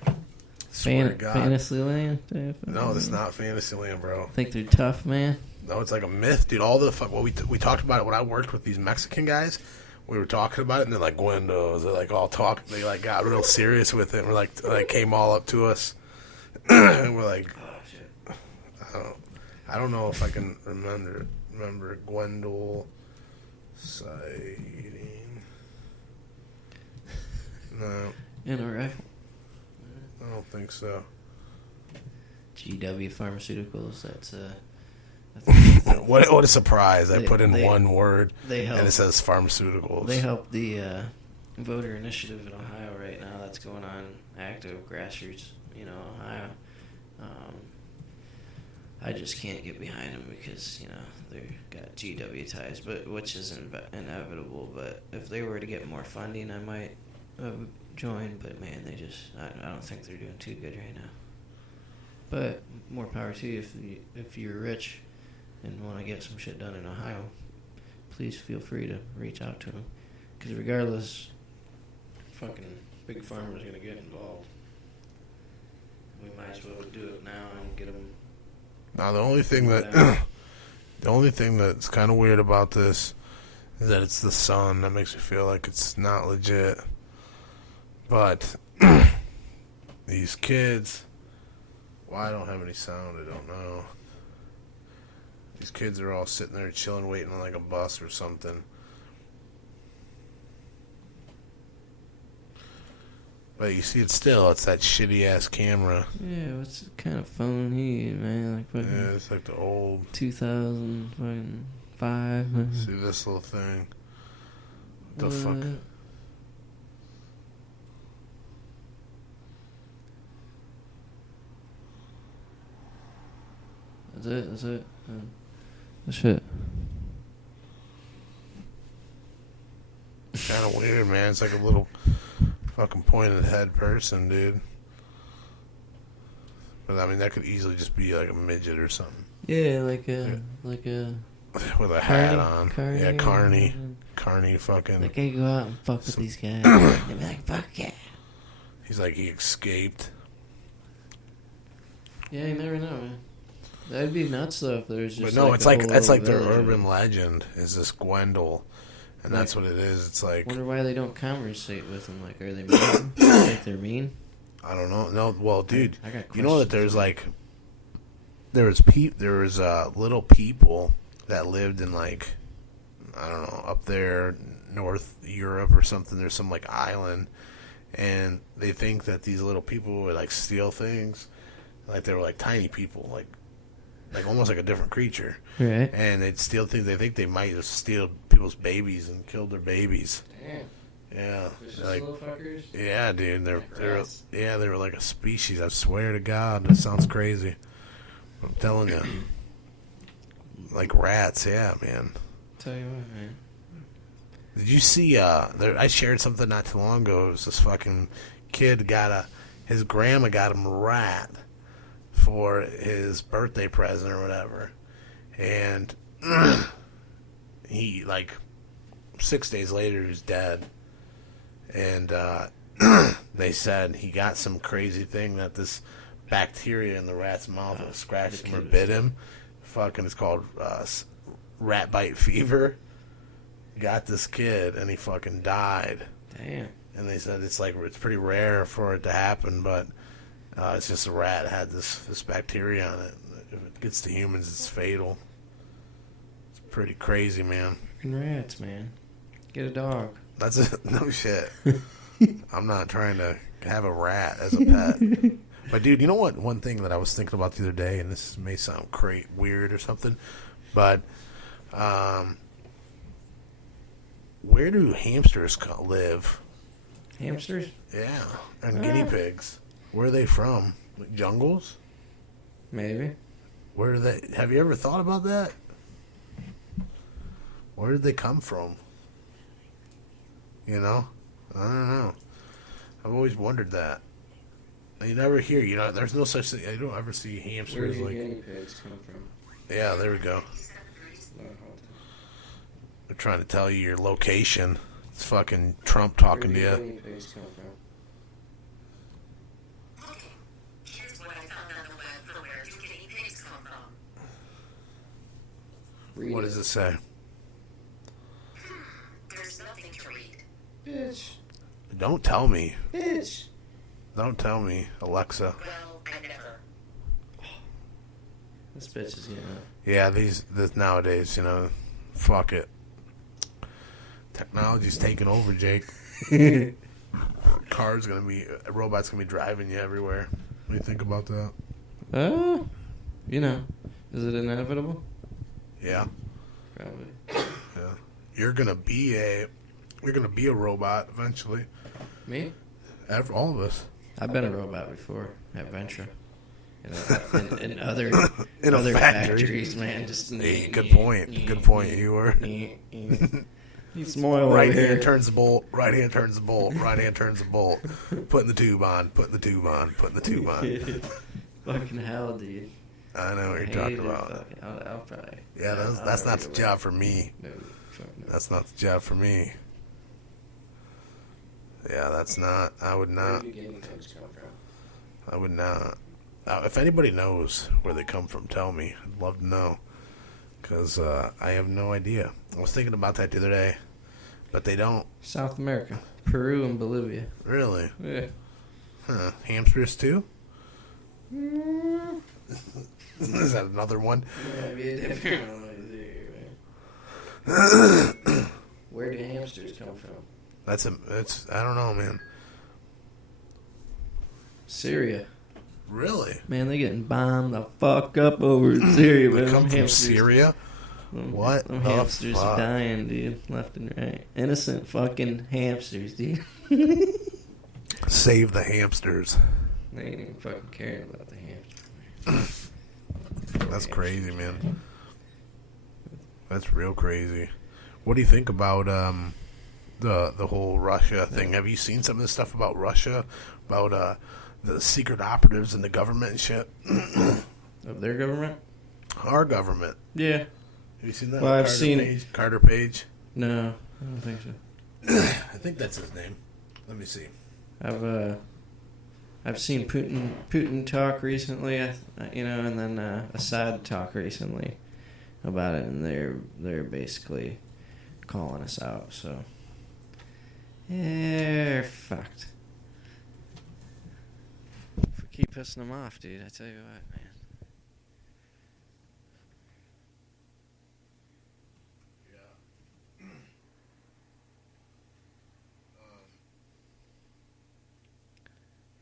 Swear to God. Fantasyland type. No, it's not Fantasyland, bro. Think they're tough, man? No, it's like a myth, dude. All the fuck. Well, we talked about it when I worked with these Mexican guys. We were talking about it, and they're like Gwendos. They're like all talking. They like got real serious with it. And we're like came all up to us, and we're like, Oh shit. I don't know if I can remember Gwendol sighting. No, In a rifle. I don't think so. GW Pharmaceuticals. That's What a surprise! I put in they- one word, they help. and it says pharmaceuticals. They help the voter initiative in Ohio right now. That's going on active grassroots. Ohio. I just can't get behind them because they got GW ties, but which is inevitable. But if they were to get more funding, I might join. But man, I don't think they're doing too good right now. But more power to you if you're rich and want to get some shit done in Ohio. Please feel free to reach out to them, because regardless, fucking big pharma's gonna get involved. We might as well do it now and get them. Now the only thing that's kind of weird about this is that it's the sun. That makes me feel like it's not legit. But these kids, why I don't have any sound, I don't know. These kids are all sitting there chilling, waiting on like a bus or something. But you see, it's that shitty ass camera. Yeah, what's kind of phone he, man? Like fucking Yeah, it's like the old. 2005. See this little thing? What the fuck? That's it. Shit. Kind of weird, man. It's like a little fucking pointed head person, dude. But I mean, that could easily just be like a midget or something. Yeah, like a with a hat on. Carney. Yeah, Carney fucking. Like I go out and fuck with these guys. They'd be like, fuck yeah. He's like, he escaped. Yeah, you never know, man. That'd be nuts though if there's just. But no, like it's a like whole that's little like their village of urban them. legend is this Gwendol, and that's what it is. It's like, Wonder why they don't conversate with them. Like, are they mean? Like they're mean? I don't know. No, well, dude, I got you know that questions. there's like there was little people that lived in like, I don't know, up there North Europe or something. There's some like island, and they think that these little people would like steal things, like they were like tiny people, like almost like a different creature. Right. And they'd steal things. They think they might have steal people's babies and killed their babies. Damn. Yeah, Vicious like, little fuckers. yeah, dude. They rats. were like a species. I swear to God, that sounds crazy. I'm telling you, like rats. Yeah, man. Tell you what, man. Did you see? I shared something not too long ago. It was this fucking kid his grandma got him a rat for his birthday present or whatever, and he like 6 days later he was dead, and they said he got some crazy thing that this bacteria in the rat's mouth that scratched him or bit him. Fucking, it's called rat bite fever. Got this kid and he fucking died. Damn. And they said it's pretty rare for it to happen, but it's just a rat had this bacteria on it. If it gets to humans, it's fatal. It's pretty crazy, man. Fucking rats, man. Get a dog. That's it. No shit. I'm not trying to have a rat as a pet. But dude, you know what? One thing that I was thinking about the other day, and this may sound weird or something, but where do hamsters live? Hamsters? Yeah, and guinea pigs. Where are they from? Like jungles? Maybe. Where are they? Have you ever thought about that? Where did they come from? You know? I don't know. I've always wondered that. You never hear, there's no such thing. I don't ever see hamsters Where do like. guinea pigs come from? Yeah, there we go. They're trying to tell you your location. It's fucking Trump talking to Where do you. guinea pigs come from? Here's what I found on the web for where do guinea pigs come from. Read What does it say? There's nothing to read. Bitch. Don't tell me. Bitch. Don't tell me, Alexa. Well, I never. This bitch is getting up. Yeah, this nowadays, fuck it. Technology's taking over, Jake. A robot's gonna be driving you everywhere. What do you think about that? Is it inevitable? Yeah, Probably. yeah. You're gonna be a robot eventually. Me? All of us. I've been a robot before at Venture. In other In a other factory. factories, man. Just Hey, good point. Good point. You were. He's Moyle Right over hand here. turns the bolt. Right hand turns the bolt. Right hand turns the bolt. Putting the tube on. Putting the tube on. Putting the tube on. Fucking hell, dude. I know what you're Hate talking it, about. fucking- I'll probably. Yeah, that's not the job for me. No, fuck no. That's not the job for me. Yeah, that's not. I would Where not. do guinea pigs come from? I would not. If anybody knows where they come from, tell me. I'd love to know. Because I have no idea. I was thinking about that the other day. But they don't. South America, Peru and Bolivia. Really? Yeah. Huh. Hamsters too? Is that another one? Yeah, be a different one man. Where do hamsters come from? It's I don't know, man. Syria. Really? Man, they getting bombed the fuck up over in Syria, They man. come Them from hamsters- Syria? them- What Them the hamsters fuck? are dying, dude. Left and right. Innocent fucking hamsters, dude. Save the hamsters. They ain't even fucking caring about the hamsters. That's crazy, man. That's real crazy. What do you think about the whole Russia thing? Have you seen some of the stuff about Russia? About the secret operatives in the government and shit? Of their government? Our government. Yeah. Have you seen that? Well, I've Carter seen- Page? Carter Page? No, I don't think so. I think that's his name. Let me see. I've seen Putin talk recently, and then Assad talk recently about it, and they're basically calling us out. So they're fucked. If we keep pissing them off, dude, I tell you what, man.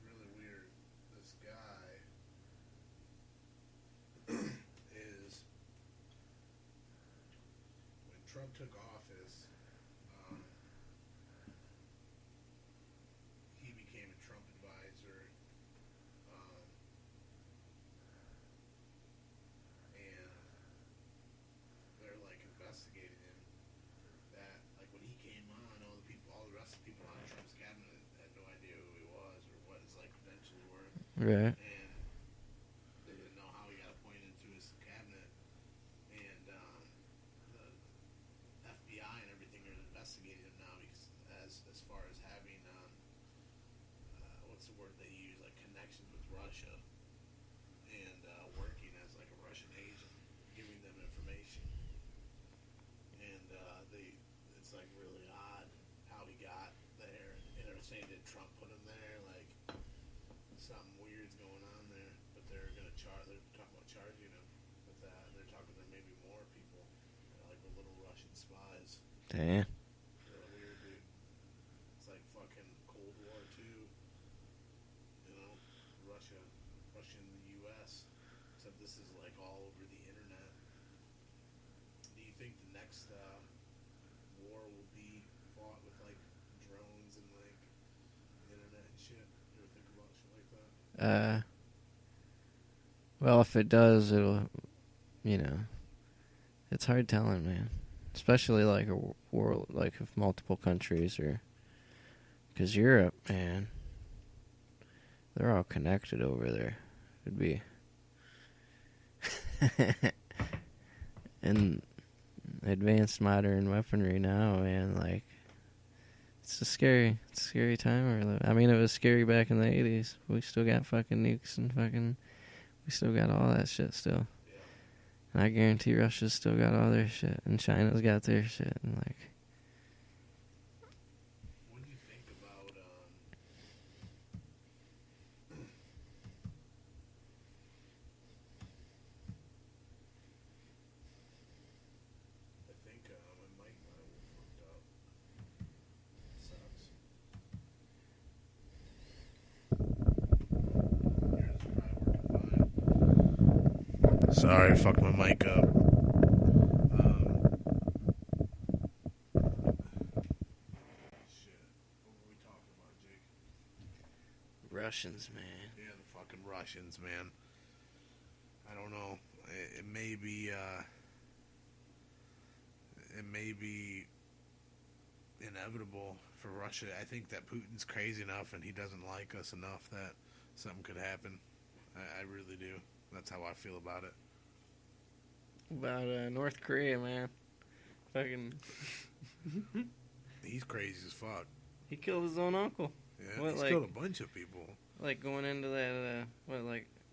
Really weird. This guy is when Trump took office, he became a Trump advisor, and they're like investigating him. That like when he came on, all the rest of the people on Trump's cabinet had no idea who he was or what his like credentials were. Right. And they didn't know how he got appointed into his cabinet. And the FBI and everything are investigating him now because as far as having what's the word they use, like connections with Russia and working as like a Russian agent, giving them information. And it's like really odd how he got there. And they're saying, did Trump put him there? Like something weird's going on there, but they're gonna they're talking about charging him with that, and they're talking there may be more people, like the little Russian spies. Damn. Real weird, dude. It's like fucking Cold War II, Russia and the U.S. Except this is like all over the internet. Do you think the next war will be fought with like drones and like Well, if it does, it'll, it's hard telling, man. Especially like a world, like if multiple countries or, because Europe, man, they're all connected over there. It'd be, and advanced modern weaponry now, man, like, it's a scary time. I mean, it was scary back in the 80s. We still got fucking nukes and we still got all that shit still. And I guarantee Russia's still got all their shit, and China's got their shit, and like. What do you think about? I think my mic fucked up. Sucks. Sorry, I fucked my mic up. Shit. What were we talking about, Jake? Russians, man. Yeah, the fucking Russians, man. I don't know. It may be inevitable for Russia. I think that Putin's crazy enough and he doesn't like us enough that something could happen. I really do. That's how I feel about it. About North Korea, man. Fucking. He's crazy as fuck. He killed his own uncle. Yeah, What, he's like- killed a bunch of people. Like going into that,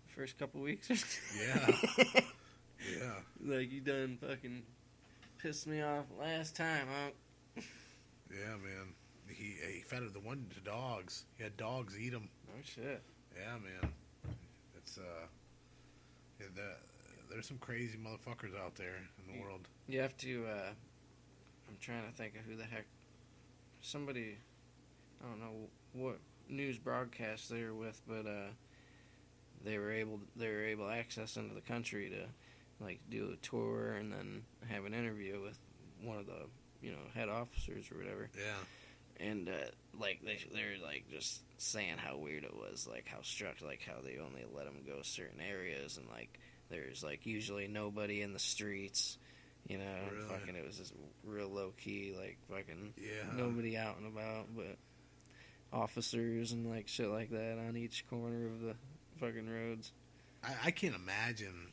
first couple weeks or something? Yeah. Yeah. Like, you done fucking pissed me off last time, huh? Yeah, man. He fed the one to dogs. He had dogs eat him. Oh, shit. Yeah, man. It's there's some crazy motherfuckers out there in the world. You have to, I'm trying to think of who the heck, somebody, I don't know what news broadcast they were with, but they were able to access into the country to, like, do a tour and then have an interview with one of the, head officers or whatever. Yeah. And like they're like just saying how weird it was, like how strict, like how they only let them go certain areas, and like there's like usually nobody in the streets, Really? Fucking, it was just real low key, like fucking nobody out and about, but officers and like shit like that on each corner of the fucking roads. I can't imagine.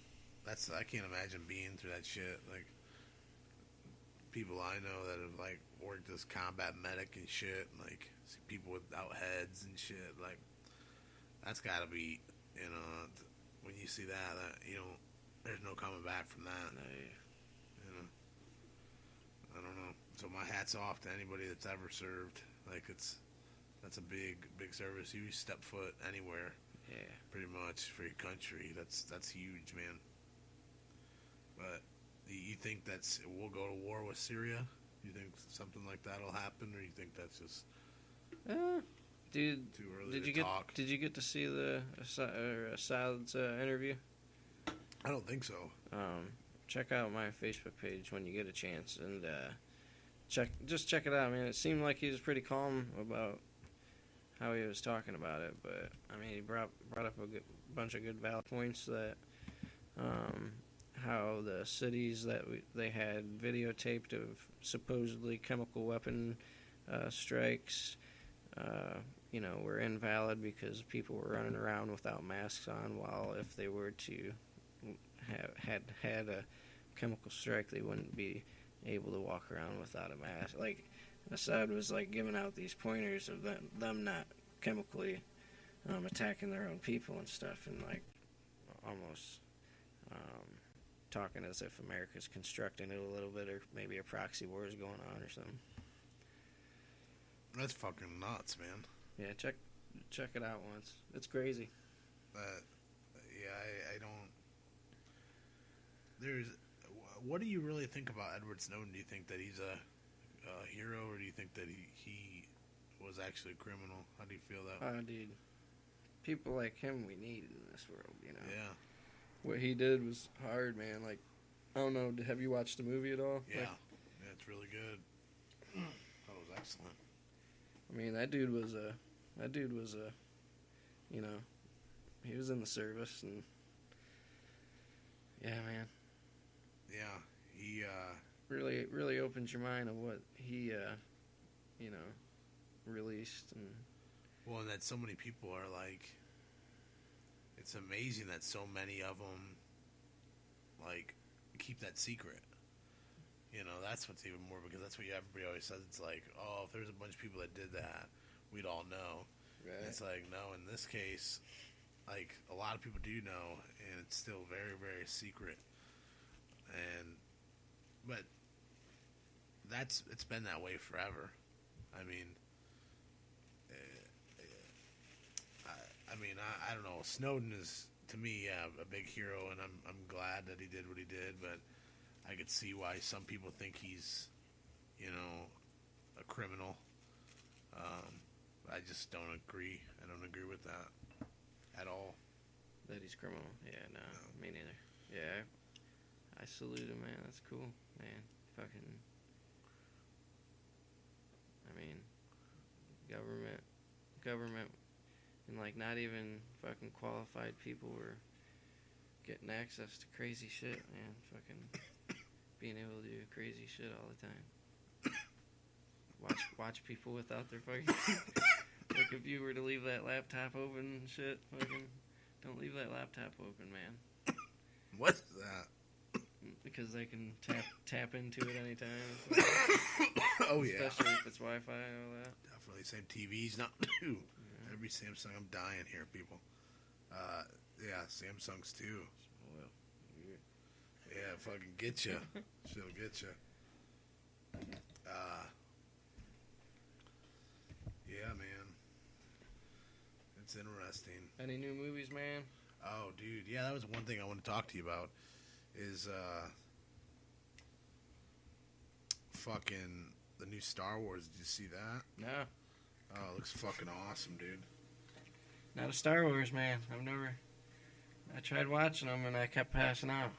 I can't imagine being through that shit. Like, people I know that have like worked as combat medic and shit, and like see people without heads and shit. Like, that's got to be, when you see that, there's no coming back from that. I don't know. So my hat's off to anybody that's ever served. Like, that's a big service. You step foot anywhere, pretty much, for your country. That's huge, man. But you think we'll go to war with Syria? You think something like that'll happen, or you think that's just dude? Too early to talk? Did you get to see the Assad's interview? I don't think so. Check out my Facebook page when you get a chance, and check it out, man. It seemed like he was pretty calm about how he was talking about it, but I mean, he brought up a bunch of good valid points that how the cities that they had videotaped of supposedly chemical weapon strikes, were invalid because people were running around without masks on, while if they were to had a chemical strike, they wouldn't be able to walk around without a mask. Like, Assad was like giving out these pointers of them not chemically attacking their own people and stuff, and like almost talking as if America's constructing it a little bit, or maybe a proxy war is going on or something. That's fucking nuts, man. Yeah, check it out once. It's crazy. I don't. What do you really think about Edward Snowden? Do you think that he's a hero, or do you think that he was actually a criminal? How do you feel that? Dude, people like him we need in this world, Yeah. What he did was hard, man. Like, I don't know, have you watched the movie at all? Yeah. Like, Yeah, it's really good. That was excellent. I mean, that dude was a he was in the service, and yeah, man, Yeah, he really opens your mind of what he, released, and well, and that so many people are like, it's amazing that so many of them like keep that secret. You know, that's what's even more, because that's what everybody always says. It's like, oh, if there's a bunch of people that did that, we'd all know. right. And it's like, no, in this case, like, a lot of people do know, and it's still very, very secret. But it's been that way forever. I mean, I don't know. Snowden is, to me, yeah, a big hero, and I'm glad that he did what he did, but I could see why some people think he's, a criminal. I just don't agree. I don't agree with that at all. That he's criminal. Yeah, no, me neither. Yeah, I salute him, man. That's cool, man. Fucking, I mean, government, and like not even fucking qualified people were getting access to crazy shit, man. Fucking being able to do crazy shit all the time. Watch people without their fucking. Like if you were to leave that laptop open and shit, fucking don't leave that laptop open, man. What's that? Because they can tap into it anytime. Oh, yeah. Especially if it's Wi-Fi and all that. Definitely. Same TVs. Not every Samsung. I'm dying here, people. Yeah, Samsungs too. Well, Yeah, fucking get you. She'll get you. Yeah, man. It's interesting. any new movies, man? Oh, dude. Yeah, that was one thing I want to talk to you about. Is fucking the new Star Wars. Did you see that? No, Oh, it looks fucking awesome, dude. not a Star Wars man. I tried watching them and I kept passing out.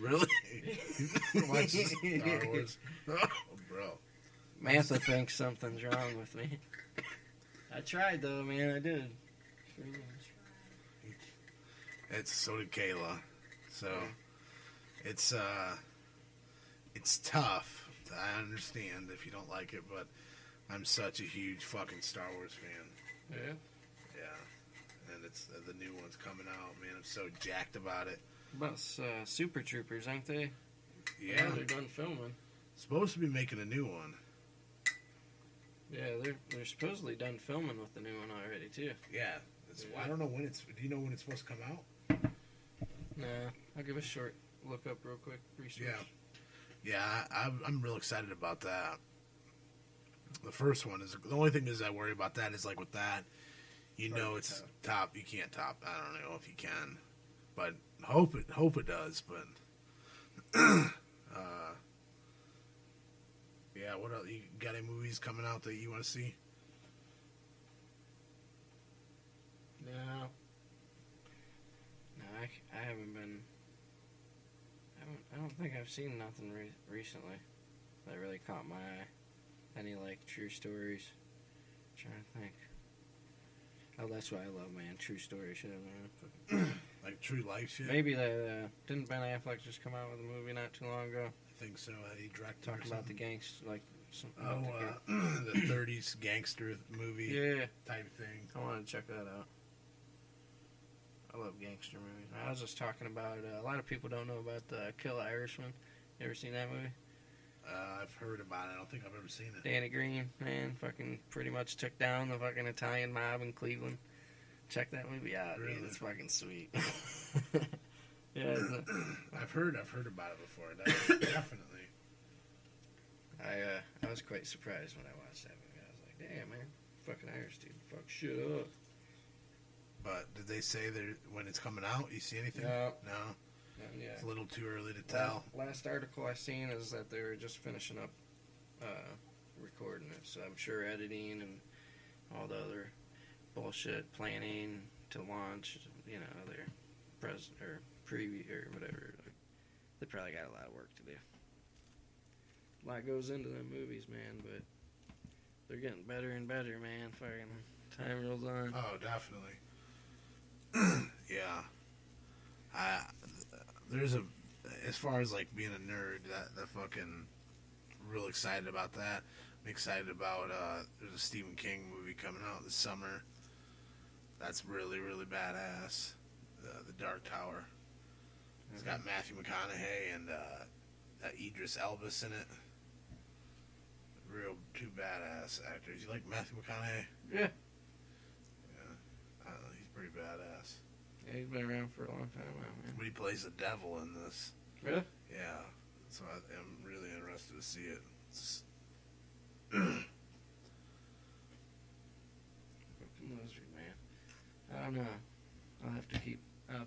Really? Watch Star Wars? Oh, bro. Mantha thinks something's wrong with me. I tried though, man. I did. So did Kayla. So it's tough. I understand if you don't like it, but I'm such a huge fucking Star Wars fan. Yeah. Yeah. And it's the new one's coming out, man. I'm so jacked about it. About Super Troopers, aren't they? Yeah. They're done filming. Supposed to be making a new one. Yeah, they're supposedly done filming with the new one already too. Yeah. I don't know when it's. Do you know when it's supposed to come out? Nah, I'll give a short look up real quick. Research. Yeah. Yeah, I'm real excited about that. The first one is the only thing is I worry about that is like with that, it's top. You can't top. I don't know if you can, but hope it does. But yeah, what else? You got any movies coming out that you want to see? No, I haven't been. I don't think I've seen nothing recently that really caught my eye. Any like true stories? I'm trying to think. Oh, that's what I love, man. True story shit, man. Like true life shit? Maybe didn't Ben Affleck just come out with a movie not too long ago? I think so. He directed Talking about the gangster, like the 30s gangster movie yeah, type thing. I want to check that out. I love gangster movies. I was just talking about a lot of people don't know about the Kill Irishman. You ever seen that movie? I've heard about it. I don't think I've ever seen it. Danny Green, man, fucking pretty much took down the fucking Italian mob in Cleveland. Check that movie out, Really? dude. It's fucking sweet. Yeah, I've heard about it before. Definitely. I was quite surprised when I watched that movie. I was like, damn, man, fucking Irish dude, fuck shit up. But did they say when it's coming out? You see anything? No. It's Yeah. a little too early to tell. Last article I seen is that they were just finishing up recording it, so I'm sure editing and all the other bullshit planning to launch, their preview or whatever. They probably got a lot of work to do. A lot goes into them movies, man, but they're getting better and better, man. Fucking time rolls on. Oh, definitely. Yeah. As far as like being a nerd, that fucking real excited about that. I'm excited about there's a Stephen King movie coming out this summer. That's really, really badass. The Dark Tower. It's got Matthew McConaughey and Idris Elba in it. Real two badass actors. You like Matthew McConaughey? Yeah. Yeah. I don't know, he's pretty badass. Yeah, he's been around for a long time now, man. But he plays the devil in this. Really? Yeah. So I'm really interested to see it. Fucking lizard, man. I don't know. I'll have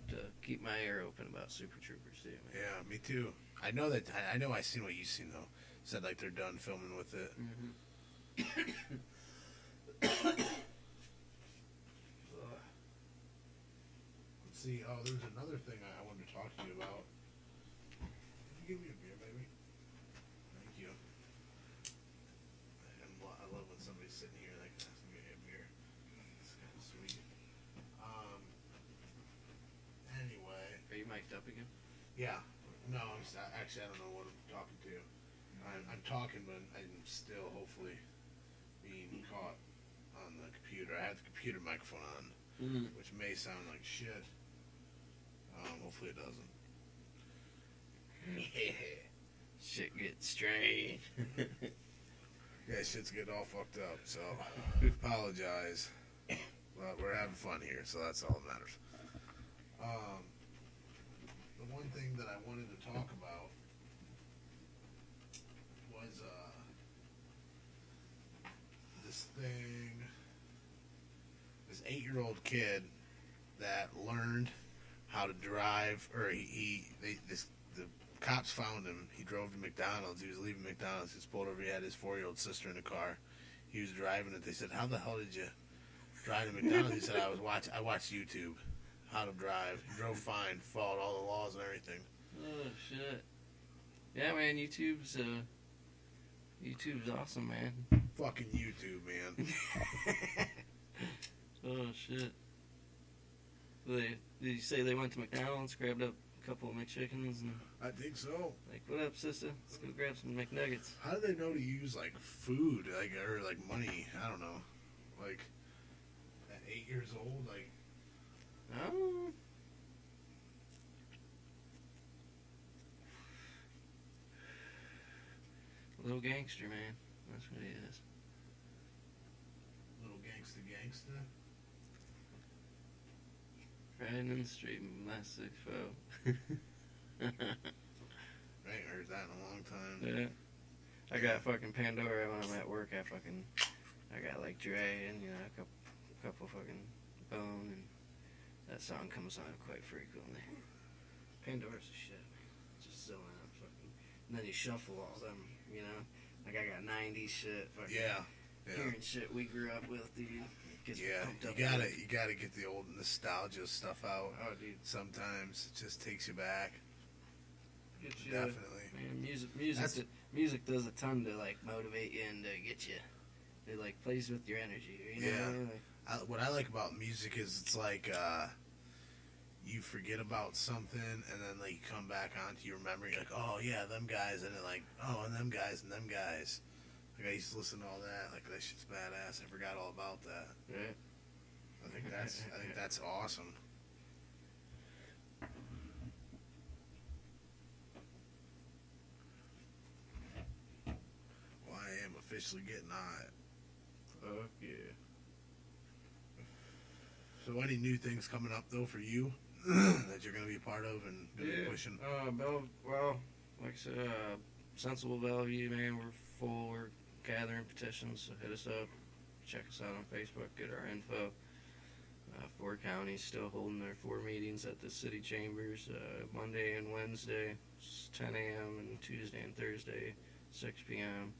to keep my ear open about Super Troopers too, man. Yeah, me too. I know I seen what you've seen though. Said like they're done filming with it. Mm-hmm. Let's see. Oh, there's another thing I wanted to talk to you about. Can you give me a beer, baby? Thank you. I love when somebody's sitting here and they can ask me a beer. It's kind of sweet. Anyway. Are you mic'd up again? Yeah. No, actually, I don't know what I'm talking to. I'm talking, but I'm still hopefully being caught on the computer. I have the computer microphone on, which may sound like shit. Hopefully it doesn't. Yeah. Shit gets strange. Yeah, shit's getting all fucked up, so apologize. But we're having fun here, so that's all that matters. The one thing that I wanted to talk about was this 8-year-old kid that learned how to drive, or the cops found him. He drove to McDonald's. He was leaving McDonald's. He was pulled over. He had his 4-year-old sister in the car. He was driving it. They said, "How the hell did you drive to McDonald's?" He said, I watched YouTube, how to drive. He drove fine, followed all the laws and everything. Oh shit. Yeah, man. YouTube's awesome, man. Fucking YouTube, man. Oh shit. Did you say they went to McDonald's, grabbed up a couple of McChickens, and I think so. like, what up, sister? Let's go grab some McNuggets. How do they know to use like food, or money? I don't know. Like at 8 years old, like Oh. Little gangster, man. That's what he is. little gangsta. Riding in the street with my 6'4". I ain't heard that in a long time. Yeah. I got fucking Pandora when I'm at work. I got like Dre and a couple fucking Bone, and that song comes on quite frequently. Pandora's the shit, man. Just zoning up fucking. And then you shuffle all them, Like I got 90s shit, fucking. Yeah. Hearing shit we grew up with, dude. Gets me Yeah, pumped you up. gotta get the old nostalgia stuff out. Oh, dude. Sometimes it just takes you back. Get you, Definitely. Man, music does a ton to like motivate you and to get you. It like plays with your energy. You know what I mean? Like, What I like about music is it's like you forget about something and then like you come back onto your memory like, oh yeah, them guys, and then like, oh, and them guys. Like I used to listen to all that. Like that shit's badass. I forgot all about that. yeah. I think that's awesome. Well, I am officially getting hot. Fuck yeah. So any new things coming up though for you that you're gonna be a part of and gonna be pushing? Well, like I said, Sensible Bellevue, man, we're full. We're gathering petitions, so hit us up. Check us out on Facebook. Get our info. 4 counties still holding their 4 meetings at the city chambers. Monday and Wednesday, 10 a.m. and Tuesday and Thursday, 6 p.m.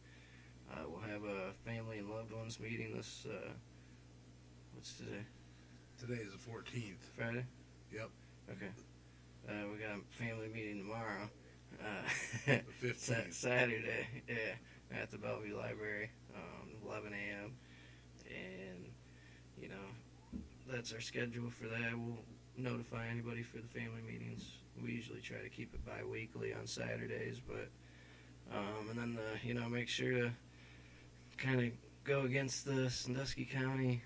We'll have a family and loved ones meeting this. What's today? Today is the 14th. Friday. Yep. Okay. We got a family meeting tomorrow. The 15th. Saturday, yeah, at the Bellevue Library, 11 a.m. And, that's our schedule for that. notify anybody for the family meetings. We usually try to keep it bi-weekly on Saturdays, but and then make sure to kind of go against the Sandusky County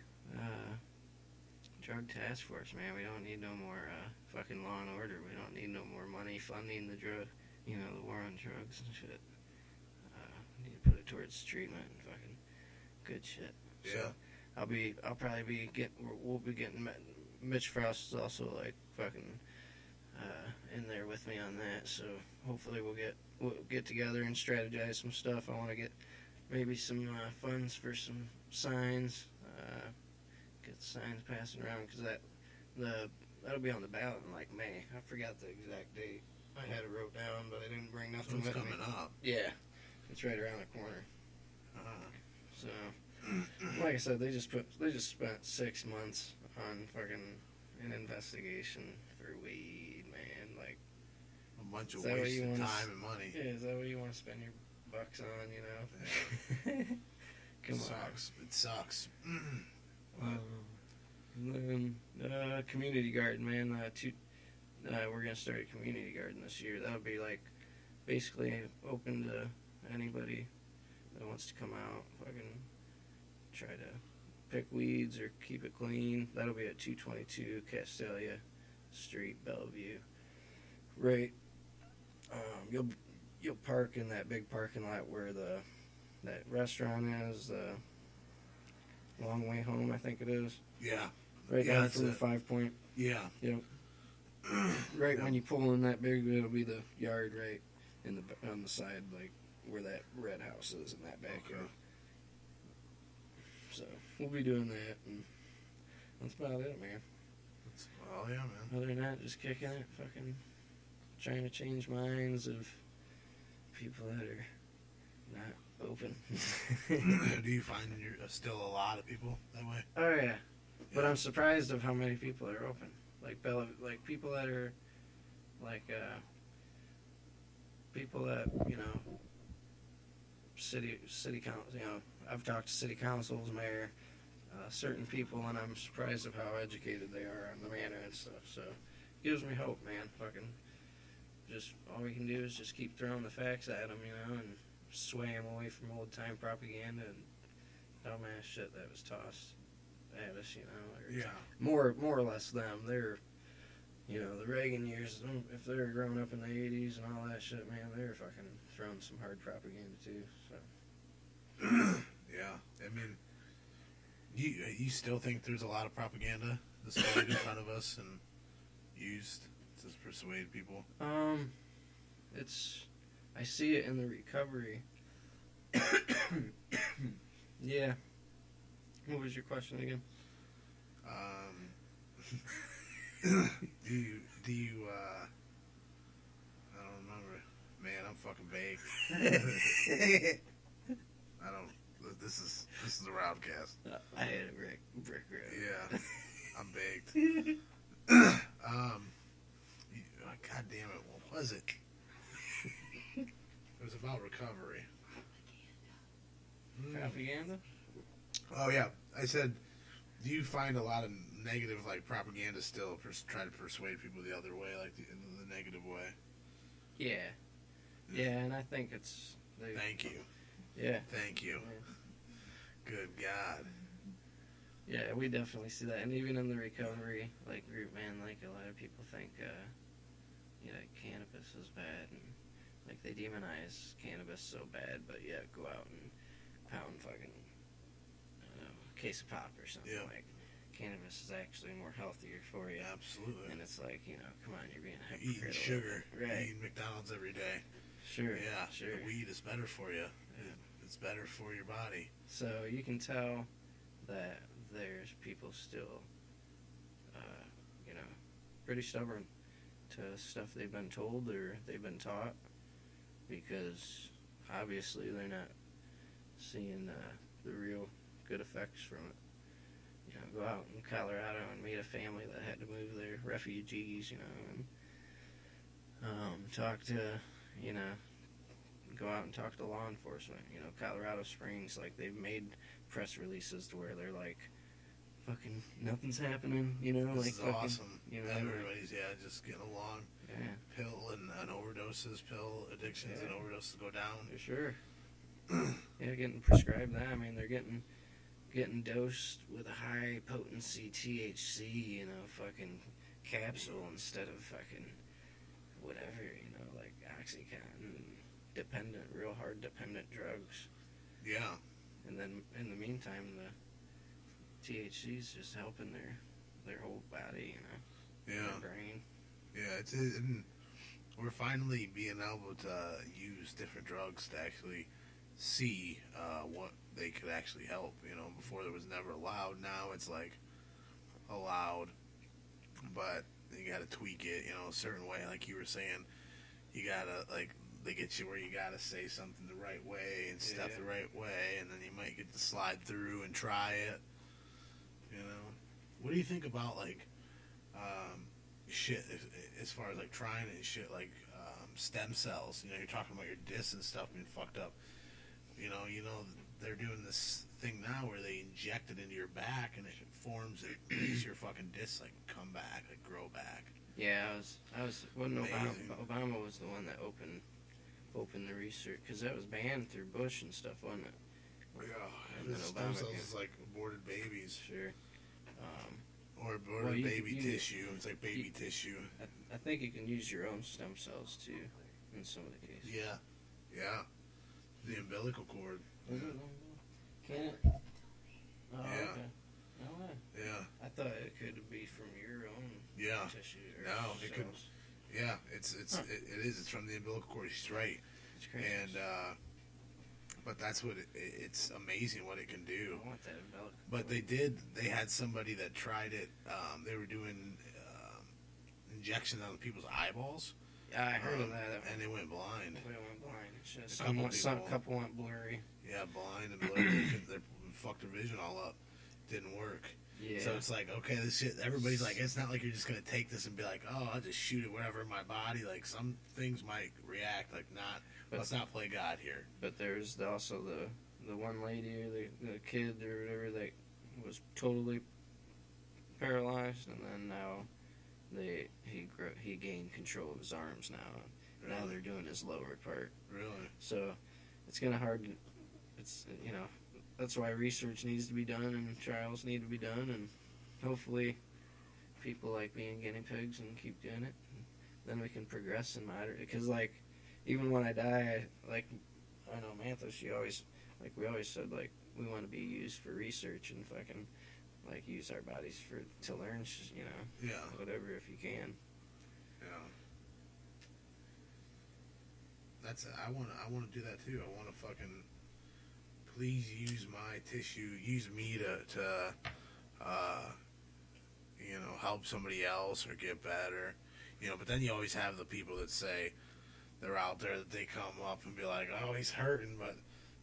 drug task force, man. We don't need no more fucking law and order. We don't need no more money funding the the war on drugs and shit. We need to put it towards treatment and fucking good shit. Yeah. So I'll probably be we'll be getting Mitch Frost is also like fucking in there with me on that. So hopefully we'll get together and strategize some stuff. I want to get maybe some funds for some signs. Get the signs passing around because that'll be on the ballot in like May. I forgot the exact date. I had it wrote down, but I didn't bring nothing It's with me. coming up. Yeah, it's right around the corner. So, like I said, they just spent 6 months on fucking an investigation for weed, man. Like A bunch of Is that what you wasted wanna time and money. yeah, is that what you want to spend your bucks on? Come on. Sucks. It sucks. And then community garden, man. We're gonna start a community garden this year. That'll be like basically open to anybody that wants to come out, fucking try to pick weeds or keep it clean. That'll be at 222 Castalia Street, Bellevue. Right. You'll park in that big parking lot where that restaurant is, the Long Way Home, I think it is. Yeah. Right Yeah, down that's from the it. 5 Point. Yeah. Yep. Right when you pull in that big, it'll be the yard right on the side, like where that red house is in that backyard. Okay. So we'll be doing that, and that's about it, man. Well, yeah, man. Other than that, just kicking it, fucking trying to change minds of people that are not open. Do you find you're still a lot of people that way? Oh yeah, but I'm surprised of how many people are open. Like people that are like people that city council. I've talked to city councils, mayor, certain people, and I'm surprised of how educated they are on the matter and stuff. So it gives me hope, man. Fucking just all we can do is just keep throwing the facts at them, and sway them away from old time propaganda and dumbass shit that was tossed at us, or Yeah. more or less them. They're, the Reagan years. If they're growing up in the '80s and all that shit, man, they're fucking throwing some hard propaganda too. So Yeah. I mean, you still think there's a lot of propaganda displayed in front of us and used to persuade people? I see it in the recovery. Yeah. What was your question again? Do you I don't remember. Man, I'm fucking baked. I don't. This is a RowdCAST. I had a brick road. Yeah, I'm baked. God damn it! What was it? It was about recovery. Propaganda? Oh yeah, I said, do you find a lot of negative propaganda still try to persuade people the other way, in the negative way? Yeah. Yeah, and I think it's... Thank you. Yeah. Thank you. Yeah. Good God. Yeah, we definitely see that. And even in the recovery group, man, a lot of people think, cannabis is bad. And, they demonize cannabis so bad, but yeah, go out and pound fucking, a case of pop or something. Yeah. Cannabis is actually more healthier for you. Absolutely. And it's come on, you're being You're eating sugar. Right. You're eating McDonald's every day. Sure. Yeah. Sure. The weed is better for you. Yeah. It's better for your body. So you can tell that there's people still, pretty stubborn to stuff they've been told or they've been taught, because obviously they're not seeing the real good effects from it. Go out in Colorado and meet a family that had to move there, refugees, and talk to, go out and talk to law enforcement. Colorado Springs, they've made press releases to where they're fucking nothing's happening, you know, This like is fucking, awesome. you know, Everybody's just getting along. yeah, Pill and overdoses, pill addictions and overdoses go down. for sure. Yeah, getting prescribed that. I mean, they're getting dosed with a high potency THC, you know, fucking capsule instead of fucking whatever, you know, like OxyContin, dependent, real hard dependent drugs. Yeah. And then in the meantime, the THC's just helping their whole body, you know, Yeah. their brain. Yeah, and we're finally being able to use different drugs to actually see what they could actually help. You know, before there was never allowed. Now it's like allowed, but you got to tweak it, you know, a certain way. Like you were saying, you gotta they get you where you gotta say something the right way and stuff the right way, and then you might get to slide through and try it. You know, what do you think about shit as far as like trying it and shit like stem cells? You know, you're talking about your discs and stuff being fucked up. You know, they're doing this thing now where they inject it into your back and it forms, it makes your fucking discs like come back, like grow back. Yeah, I was wasn't Amazing. Obama was the one that opened the research, because that was banned through Bush and stuff, wasn't it? Yeah, And then stem Obama cells came. is like aborted babies Sure. or aborted Well, baby you- tissue. It's like baby tissue. I think you can use your own stem cells too, in some of the cases. Yeah. The umbilical cord. Is it? Can it? Oh, Yeah. okay. No way. Yeah. I thought it could be from your own Yeah. tissue. Or No, it could. cells. Yeah. It is. It's from the umbilical cord. She's right. It's crazy. And but that's what it's amazing what it can do. I want that umbilical. But they had somebody that tried it. They were doing injections on people's eyeballs. Yeah, I heard of that. And they went blind. They went blind. It's just A couple some people- couple went blurry. Yeah, blind and blurry. They fucked their vision all up. Didn't work. Yeah. So it's like, okay, this shit, everybody's like, it's not like you're just going to take this and be like, oh, I'll just shoot it wherever in my body. Like, some things might react, like, let's not play God here. But there's also the one lady or the kid or whatever that was totally paralyzed, and then now he gained control of his arms now. Now they're doing his lower part. Really? So it's kind of hard. It's, you know, that's why research needs to be done and trials need to be done, and hopefully people like being guinea pigs and keep doing it. And then we can progress and matter. Because like, even when I die, I know Mantha, she always, like, we always said, like, we want to be used for research and fucking, like, use our bodies to learn, you know, Yeah. whatever if you can. Yeah. That's it. I want to do that too. I want to fucking please use my tissue, use me to you know, help somebody else or get better. You know, but then you always have the people that say they're out there that they come up and be like, "Oh, he's hurting, but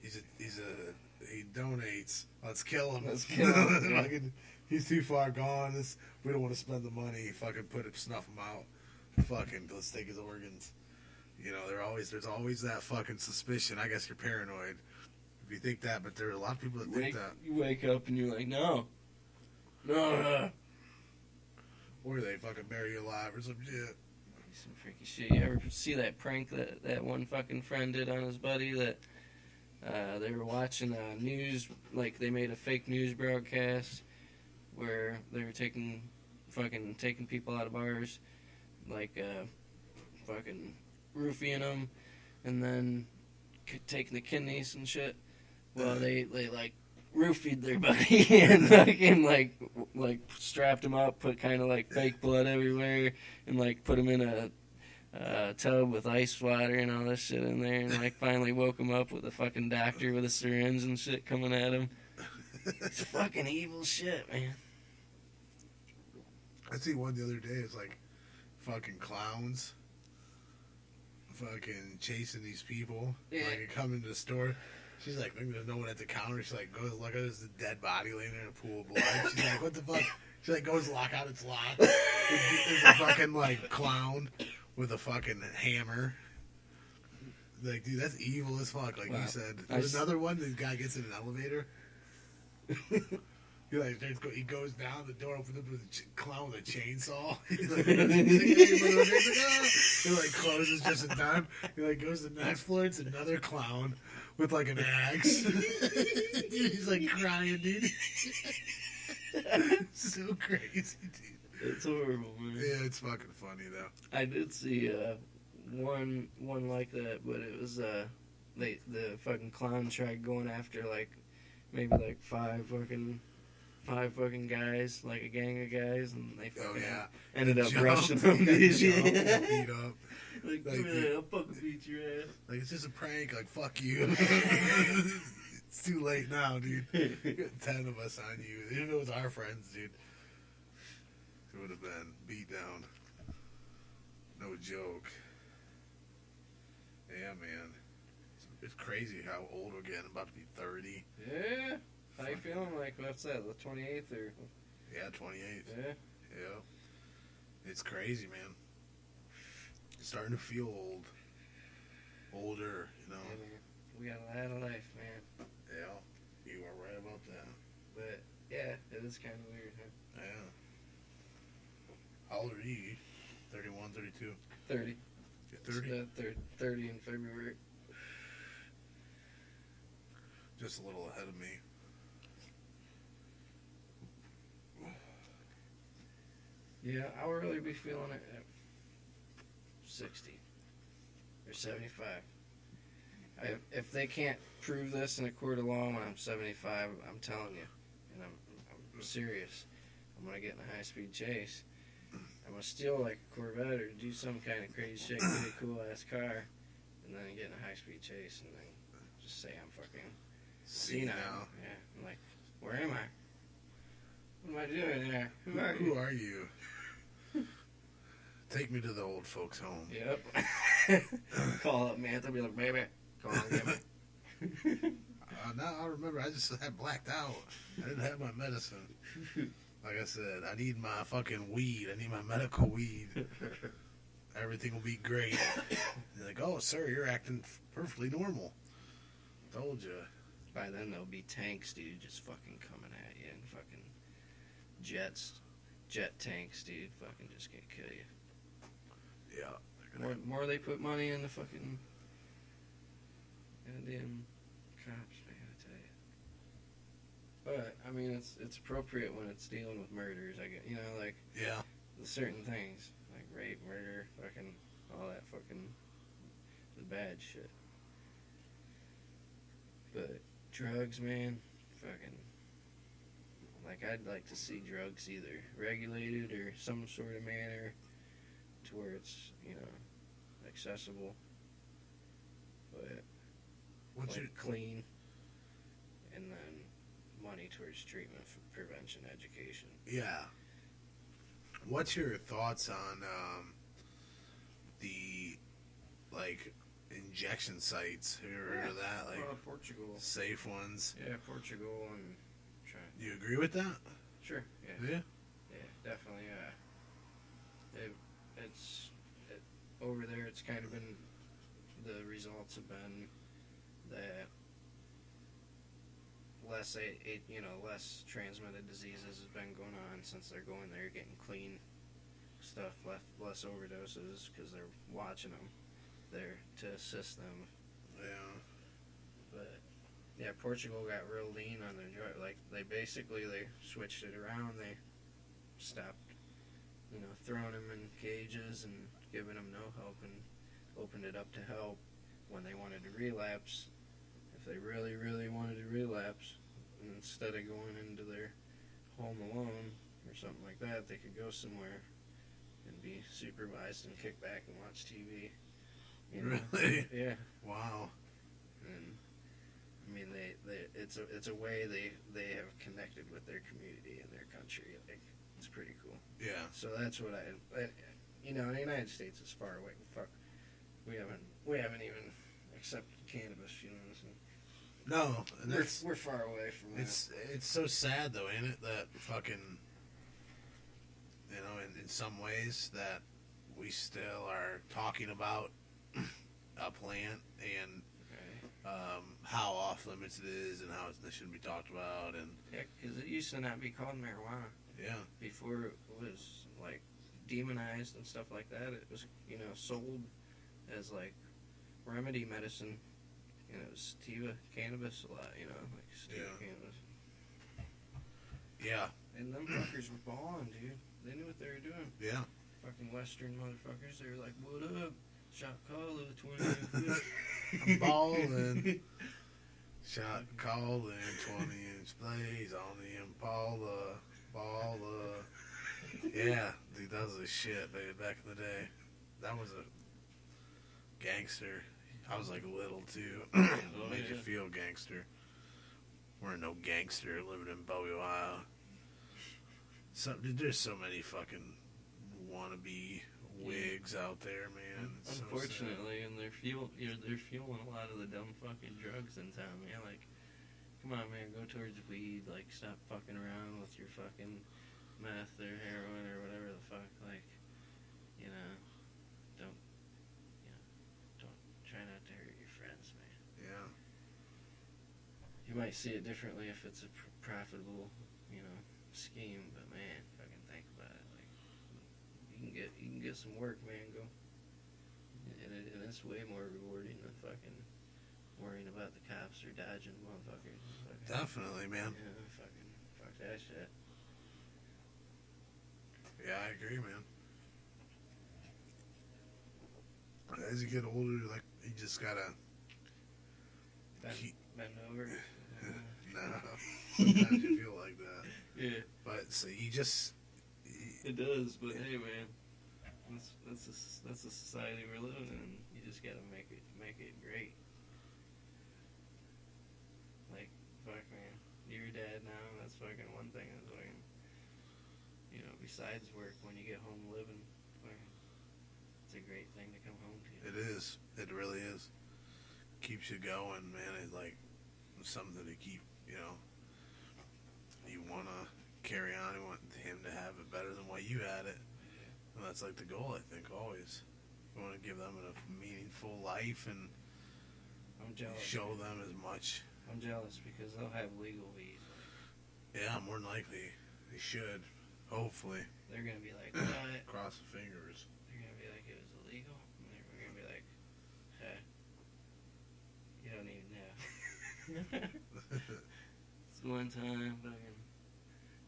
he donates. Let's kill him. Let's kill him, yeah. Fucking, he's too far gone. We don't want to spend the money. Fucking snuff him out. Fucking let's take his organs." You know, there's always that fucking suspicion. I guess you're paranoid if you think that, but there are a lot of people that think that. You wake up and you're like, no. Or they fucking bury you alive or some shit. Some freaky shit. You ever see that prank that one fucking friend did on his buddy that they were watching news, like they made a fake news broadcast where they were taking people out of bars, like fucking roofing them, and then taking the kidneys and shit. Well, they like roofied their buddy and fucking like strapped him up, put kind of like fake blood everywhere, and like put him in a tub with ice water and all this shit in there, and like finally woke him up with a fucking doctor with a syringe and shit coming at him. It's fucking evil shit, man. I see one the other day. It's like fucking clowns, fucking chasing these people. Yeah. Like they come into the store. She's like, maybe there's no one at the counter. She's like, goes look at this dead body laying in a pool of blood. She's like, what the fuck? She like goes lock out its lock. There's a fucking like clown with a fucking hammer. Like, dude, that's evil as fuck. Like Wow. you said. I There's s- another one. The guy gets in an elevator. He goes down, the door opens up with a clown with a chainsaw. He's like, he like closes just in time. He like goes to the next floor, it's another clown with like an axe. He's like crying, dude. So crazy, dude. It's horrible, man. Yeah, it's fucking funny though. I did see one like that, but it was the fucking clown tried going after like maybe like five fucking guys, like a gang of guys, and they fucking ended up rushing them. Beat up. Like, man, I'll fucking beat your ass. Like, it's just a prank. Like, fuck you. It's too late now, dude. 10 of us on you. If it was our friends, dude, it would have been beat down. No joke. Yeah, man. It's crazy how old we're getting. About to be 30. Yeah. How you feeling? Like, what's that? The 28th or? Yeah, 28th. Yeah. Yeah. It's crazy, man. Starting to feel old. Older, you know. Yeah, man. We got a lot of life, man. Yeah. You are right about that. But yeah, it is kind of weird, huh? Yeah. How old are you? 31, 32? 30. You're 30? 30 in February. Just a little ahead of me. Yeah, I'll really be feeling it at 60 or 75. If they can't prove this in a court of law when I'm 75, I'm telling you, and I'm serious. I'm gonna get in a high-speed chase. I'm gonna steal like a Corvette or do some kind of crazy shit, get a cool-ass car, and then get in a high-speed chase, and then just say I'm fucking senile. Yeah, I'm like, where am I? What am I doing there? Who are you? Take me to the old folks' home. Yep. Call up Mantha, be like, baby, come on, get me. Now I remember, I just had blacked out. I didn't have my medicine. Like I said, I need my fucking weed. I need my medical weed. Everything will be great. They're like, oh, sir, you're acting perfectly normal. Told you. By then, there'll be tanks, dude, just fucking coming at you, and fucking jet tanks, dude, fucking just gonna kill you. Yeah. More they put money in the fucking goddamn cops, man, I tell you. But I mean, it's appropriate when it's dealing with murders. I get, you know, like Yeah. the certain things like rape, murder, fucking all that fucking the bad shit. But drugs, man, fucking. Like, I'd like to see drugs either regulated or some sort of manner to where it's, you know, accessible, but What's like clean, and then money towards treatment, for prevention, education. Yeah. What's your thoughts on the, like, injection sites? Have you ever heard of that? Like, Portugal. safe ones? Yeah, Portugal and... Do you agree with that? Sure, yeah. Yeah? Yeah, definitely, over there, it's kind of been... The results have been that less transmitted diseases has been going on since they're going there, getting clean stuff, less overdoses, because they're watching them there to assist them. Yeah. But yeah, Portugal got real lean on their drug. Like they switched it around. They stopped, throwing them in cages and giving them no help, and opened it up to help when they wanted to relapse. If they really, really wanted to relapse, instead of going into their home alone or something like that, they could go somewhere and be supervised and kick back and watch TV. Really? Yeah. Wow. And I mean, it's a way they have connected with their community and their country. Like, it's pretty cool. Yeah. So that's what the United States is far away. Fuck, we haven't even accepted cannabis. No, and We're far away from that. It's so sad though, ain't it? That fucking, in some ways that we still are talking about a plant and how off limits it is and how it shouldn't be talked about. And Yeah, because it used to not be called marijuana. yeah, Before it was, like, demonized and stuff like that. It was, sold as, like, remedy medicine. And it was sativa cannabis a lot, like sativa Yeah. cannabis. yeah, And them fuckers were balling, dude. They knew what they were doing. yeah. Fucking Western motherfuckers. They were like, what up? Shot caller, 20. I'm balling. Shot calling, 20-inch blaze on the Impala. Baller. Yeah, dude, that was the shit, dude, back in the day. That was a gangster. I was like little too. Made you feel gangster. We're no gangster living in Bowie, Ohio. Dude, there's so many fucking wannabe wigs out there, man. It's so sad. Unfortunately, and they're fueling a lot of the dumb fucking drugs in town, man. Like, come on, man, go towards weed. Like, stop fucking around with your fucking meth or heroin or whatever the fuck. Like, don't try not to hurt your friends, man. Yeah. You might see it differently if it's a profitable, scheme, but man, fucking think about it. Like, you can get some work, man. Go, and it's way more rewarding than fucking worrying about the cops or dodging motherfuckers. Fucking, Definitely, man. yeah, fuck that shit. Yeah, I agree, man. As you get older, like, you just gotta Bend over. no. Sometimes you feel like that. Yeah, But so you just it does. But hey, man, that's the society we're living in. You just gotta make it great. Like, fuck, man, you're a dad now. That's fucking one thing. That's fucking, besides work, when you get home living, fucking, it's a great thing to come home to. it is. It really is. Keeps you going, man. It's like something to keep, you want to carry on. You want him to have it better than what you had it. And that's like the goal, I think, always. You want to give them a meaningful life and I'm jealous. show them as much. I'm jealous because they'll have legal weed. Yeah, more than likely. They should. Hopefully. They're gonna be like, what? Cross the fingers. They're gonna be like, it was illegal. And they're gonna be like, hey, you don't even know. It's one time, fucking,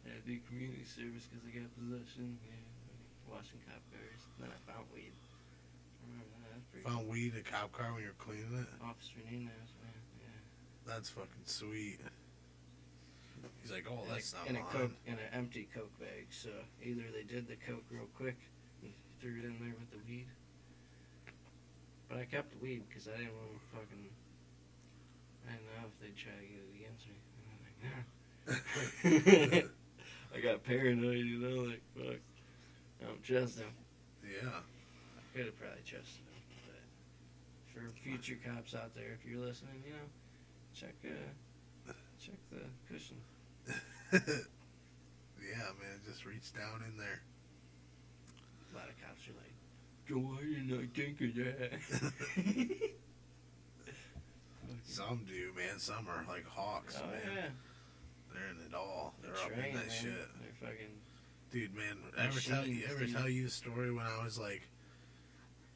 I had to do community service because I got possession. Yeah, fucking washing cop cars. Then I found weed. I remember that. That's pretty Found weed in a cop car when you were cleaning it? Officer Nunez, man. Yeah. That's fucking sweet. He's like, oh, that's not in a mine. Coke, in an empty Coke bag. So either they did the Coke real quick and threw it in there with the weed. But I kept the weed because I didn't want to fucking. I didn't know if they'd try to get it against me. And I'm like, nah. I got paranoid, like, fuck. I don't trust them. Yeah. I could have probably trusted them. But for future cops out there, if you're listening, check the cushion. Yeah, man, just reach down in there. A lot of cops are like, Joe, why didn't I think of that? Some do, man. Some are like hawks, Oh, man. yeah. They're in it all. They're up trained, in that man. shit. They're fucking. Dude, man, ever Machines, tell you a story when I was like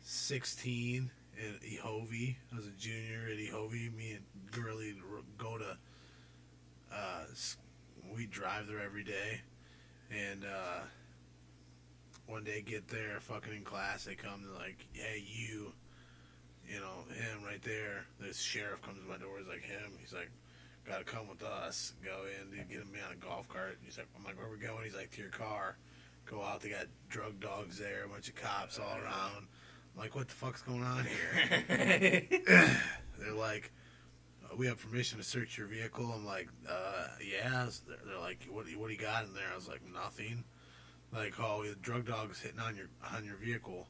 16 in Ehovie? I was a junior at Ehovie. Me and Gurley go to, we drive there every day. And one day get there, fucking in class, they come to like, hey, you know, him right there. This sheriff comes to my door, he's like, him. He's like, gotta come with us. Go in, dude, get me on a golf cart. He's like, I'm like, where we going? He's like, to your car. Go out, they got drug dogs there, a bunch of cops all around. I'm like, what the fuck's going on here? They're like, we have permission to search your vehicle. I'm like, yeah. They're like, what do you got in there? I was like, nothing. Like, oh, we had drug dogs hitting on your vehicle.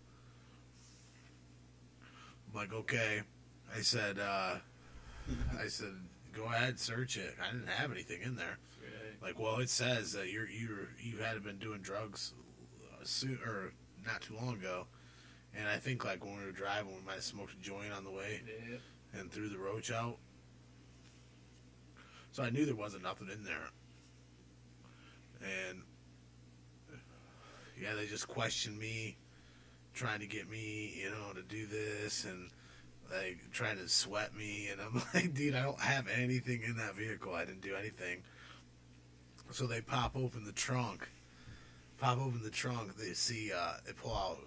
I'm like, okay. I said, go ahead, search it. I didn't have anything in there. Right. Like, well, it says that you had been doing drugs or not too long ago, and I think like when we were driving, we might have smoked a joint on the way Yeah. and threw the roach out. So I knew there wasn't nothing in there. And yeah, they just questioned me, trying to get me, to do this, and like trying to sweat me. And I'm like, dude, I don't have anything in that vehicle. I didn't do anything. So they pop open the trunk. They see, they pull out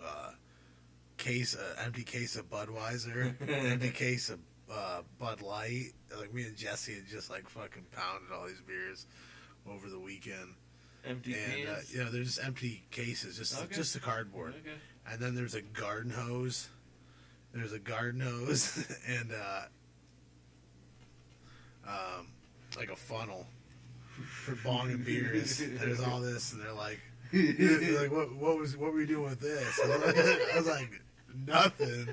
empty case of Budweiser, empty case of Bud Light. Like me and Jesse had just like fucking pounded all these beers over the weekend. Empty cans? They're just empty cases, just the cardboard. Okay. And then there's a garden hose. And like a funnel for bonging beers. There's all this, and they're like, what were you doing with this? I was like, nothing.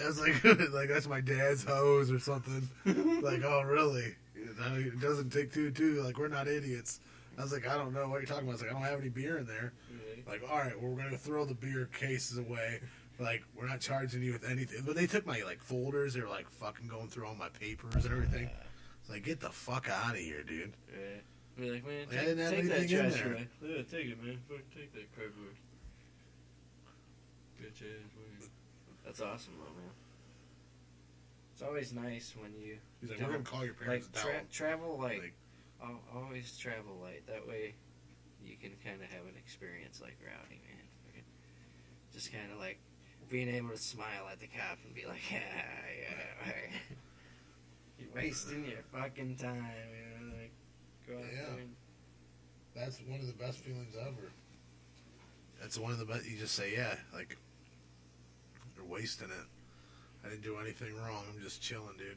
I was like, that's my dad's hose or something. Like, oh, really? It doesn't take two. Like, we're not idiots. I was like, I don't know what you're talking about. I was like, I don't have any beer in there. Like, all right, well, we're going to throw the beer cases away. Like, we're not charging you with anything. But they took my, like, folders. They were, like, fucking going through all my papers and everything. It's like, get the fuck out of here, dude. Yeah. Be like, man, I didn't have take that anything in trash there. away. Yeah, take it, man. Fucking take that cardboard. Bitch ass, man. That's awesome, though, man. It's always nice when you He's like, we're going to call your parents down. travel light. Always travel light. That way you can kind of have an experience like Rowdy, man. Fucking just kind of like being able to smile at the cop and be like, yeah. You're wasting your fucking time, like, go out there and... That's one of the best feelings ever. That's one of the best. You just say, yeah, like, you're wasting it. I didn't do anything wrong. I'm just chilling, dude.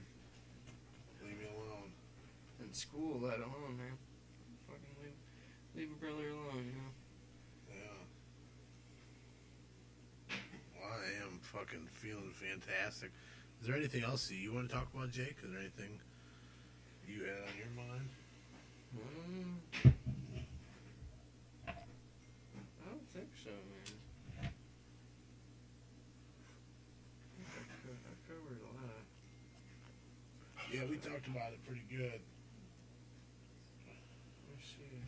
Leave me alone. In school, let alone, man. Fucking leave a brother alone, Yeah. Well, I am fucking feeling fantastic. Is there anything else you want to talk about, Jake? Is there anything you had on your mind? I don't think so, man. I covered a lot. Yeah, we talked about it pretty good. Let's see.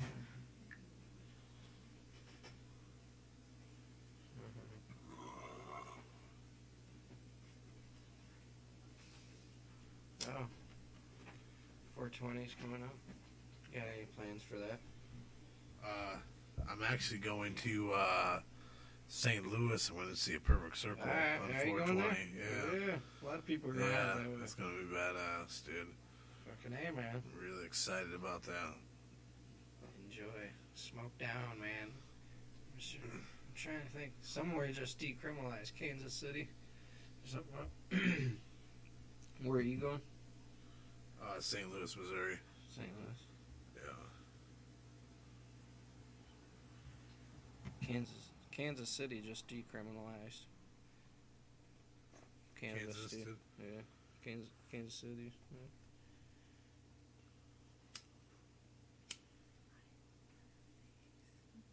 Oh. 420's coming up. Got any plans for that? I'm actually going to St. Louis. I'm going to see a Perfect Circle Alright, on are you 420. going there? Yeah. A lot of people are going out Yeah, that way. that's going to be badass, dude. Fucking A, man. I'm really excited about that. Enjoy. Smoke down, man. I'm trying to think. Somewhere just decriminalized Kansas City. Where are you going? St. Louis, Missouri. St. Louis. Yeah. Kansas City just decriminalized. Kansas City. did? Yeah. Kansas City.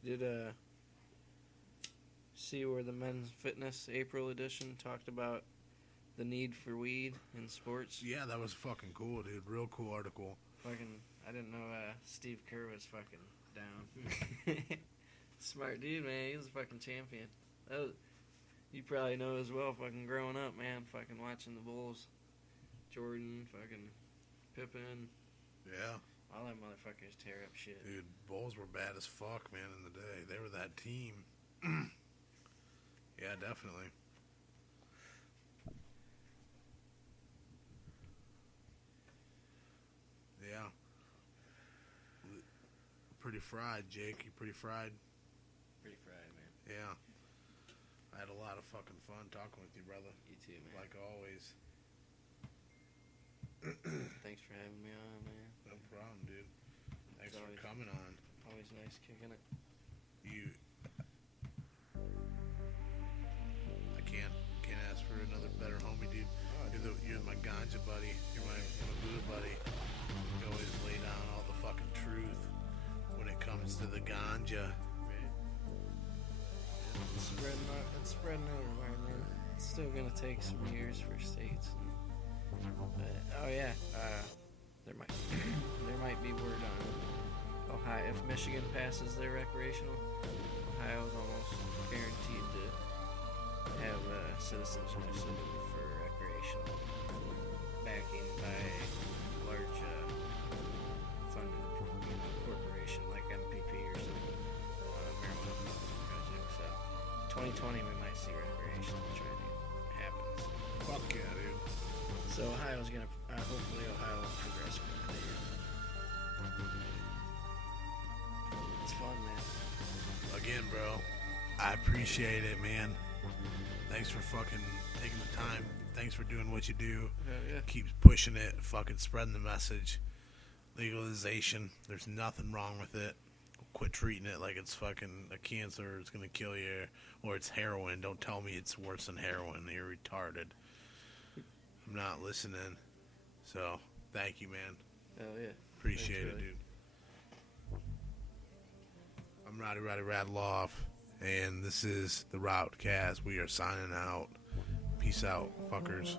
Yeah. Did see where the men's fitness April edition talked about the need for weed in sports? Yeah, that was fucking cool, dude. Real cool article. Fucking, I didn't know Steve Kerr was fucking down. Smart dude, man. He was a fucking champion. You probably know as well, fucking growing up, man. Fucking watching the Bulls. Jordan, fucking Pippen. Yeah. All them motherfuckers tear up shit. Dude, Bulls were bad as fuck, man, in the day. They were that team. Yeah, definitely. Yeah. Pretty fried, Jake. You pretty fried? Pretty fried, man. Yeah. I had a lot of fucking fun talking with you, brother. You too, man. Like always. Thanks for having me on, man. No problem, dude. Thanks It's for always- coming on. Always nice kicking it. I can't ask for another better homie, dude. You're my ganja buddy. You're my Buddha buddy. You always lay down all the fucking truth when it comes to the ganja. It's spreading everywhere, man. It's still gonna take some years for states. But, oh yeah, there might if Michigan passes their recreational, Ohio's almost guaranteed to have citizens use it for recreational, backing by large funded corporation like MPP or something, marijuana project. So 2020 we might see recreational trying to happen. Fuck yeah, dude. So Ohio's gonna hopefully Ohio will progress quickly. It's fun, man. Again, bro, I appreciate it, man. Thanks for fucking taking the time. Thanks for doing what you do. Yeah. Keep pushing it, fucking spreading the message. Legalization, there's nothing wrong with it. Quit treating it like it's fucking a cancer, it's gonna kill you, or it's heroin. Don't tell me it's worse than heroin. You're retarded. I'm not listening. So, thank you, man. Oh yeah. Appreciate Thanks, it, Willie. dude. I'm Roddy Radloff, and this is the RowdCAST. We are signing out. Peace out, fuckers.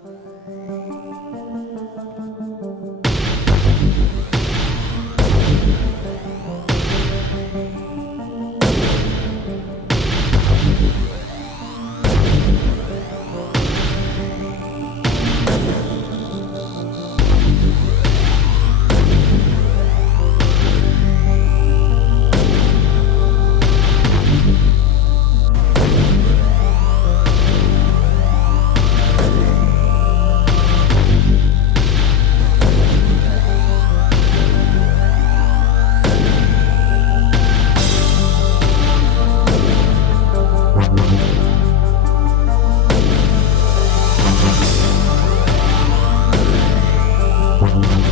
Wow.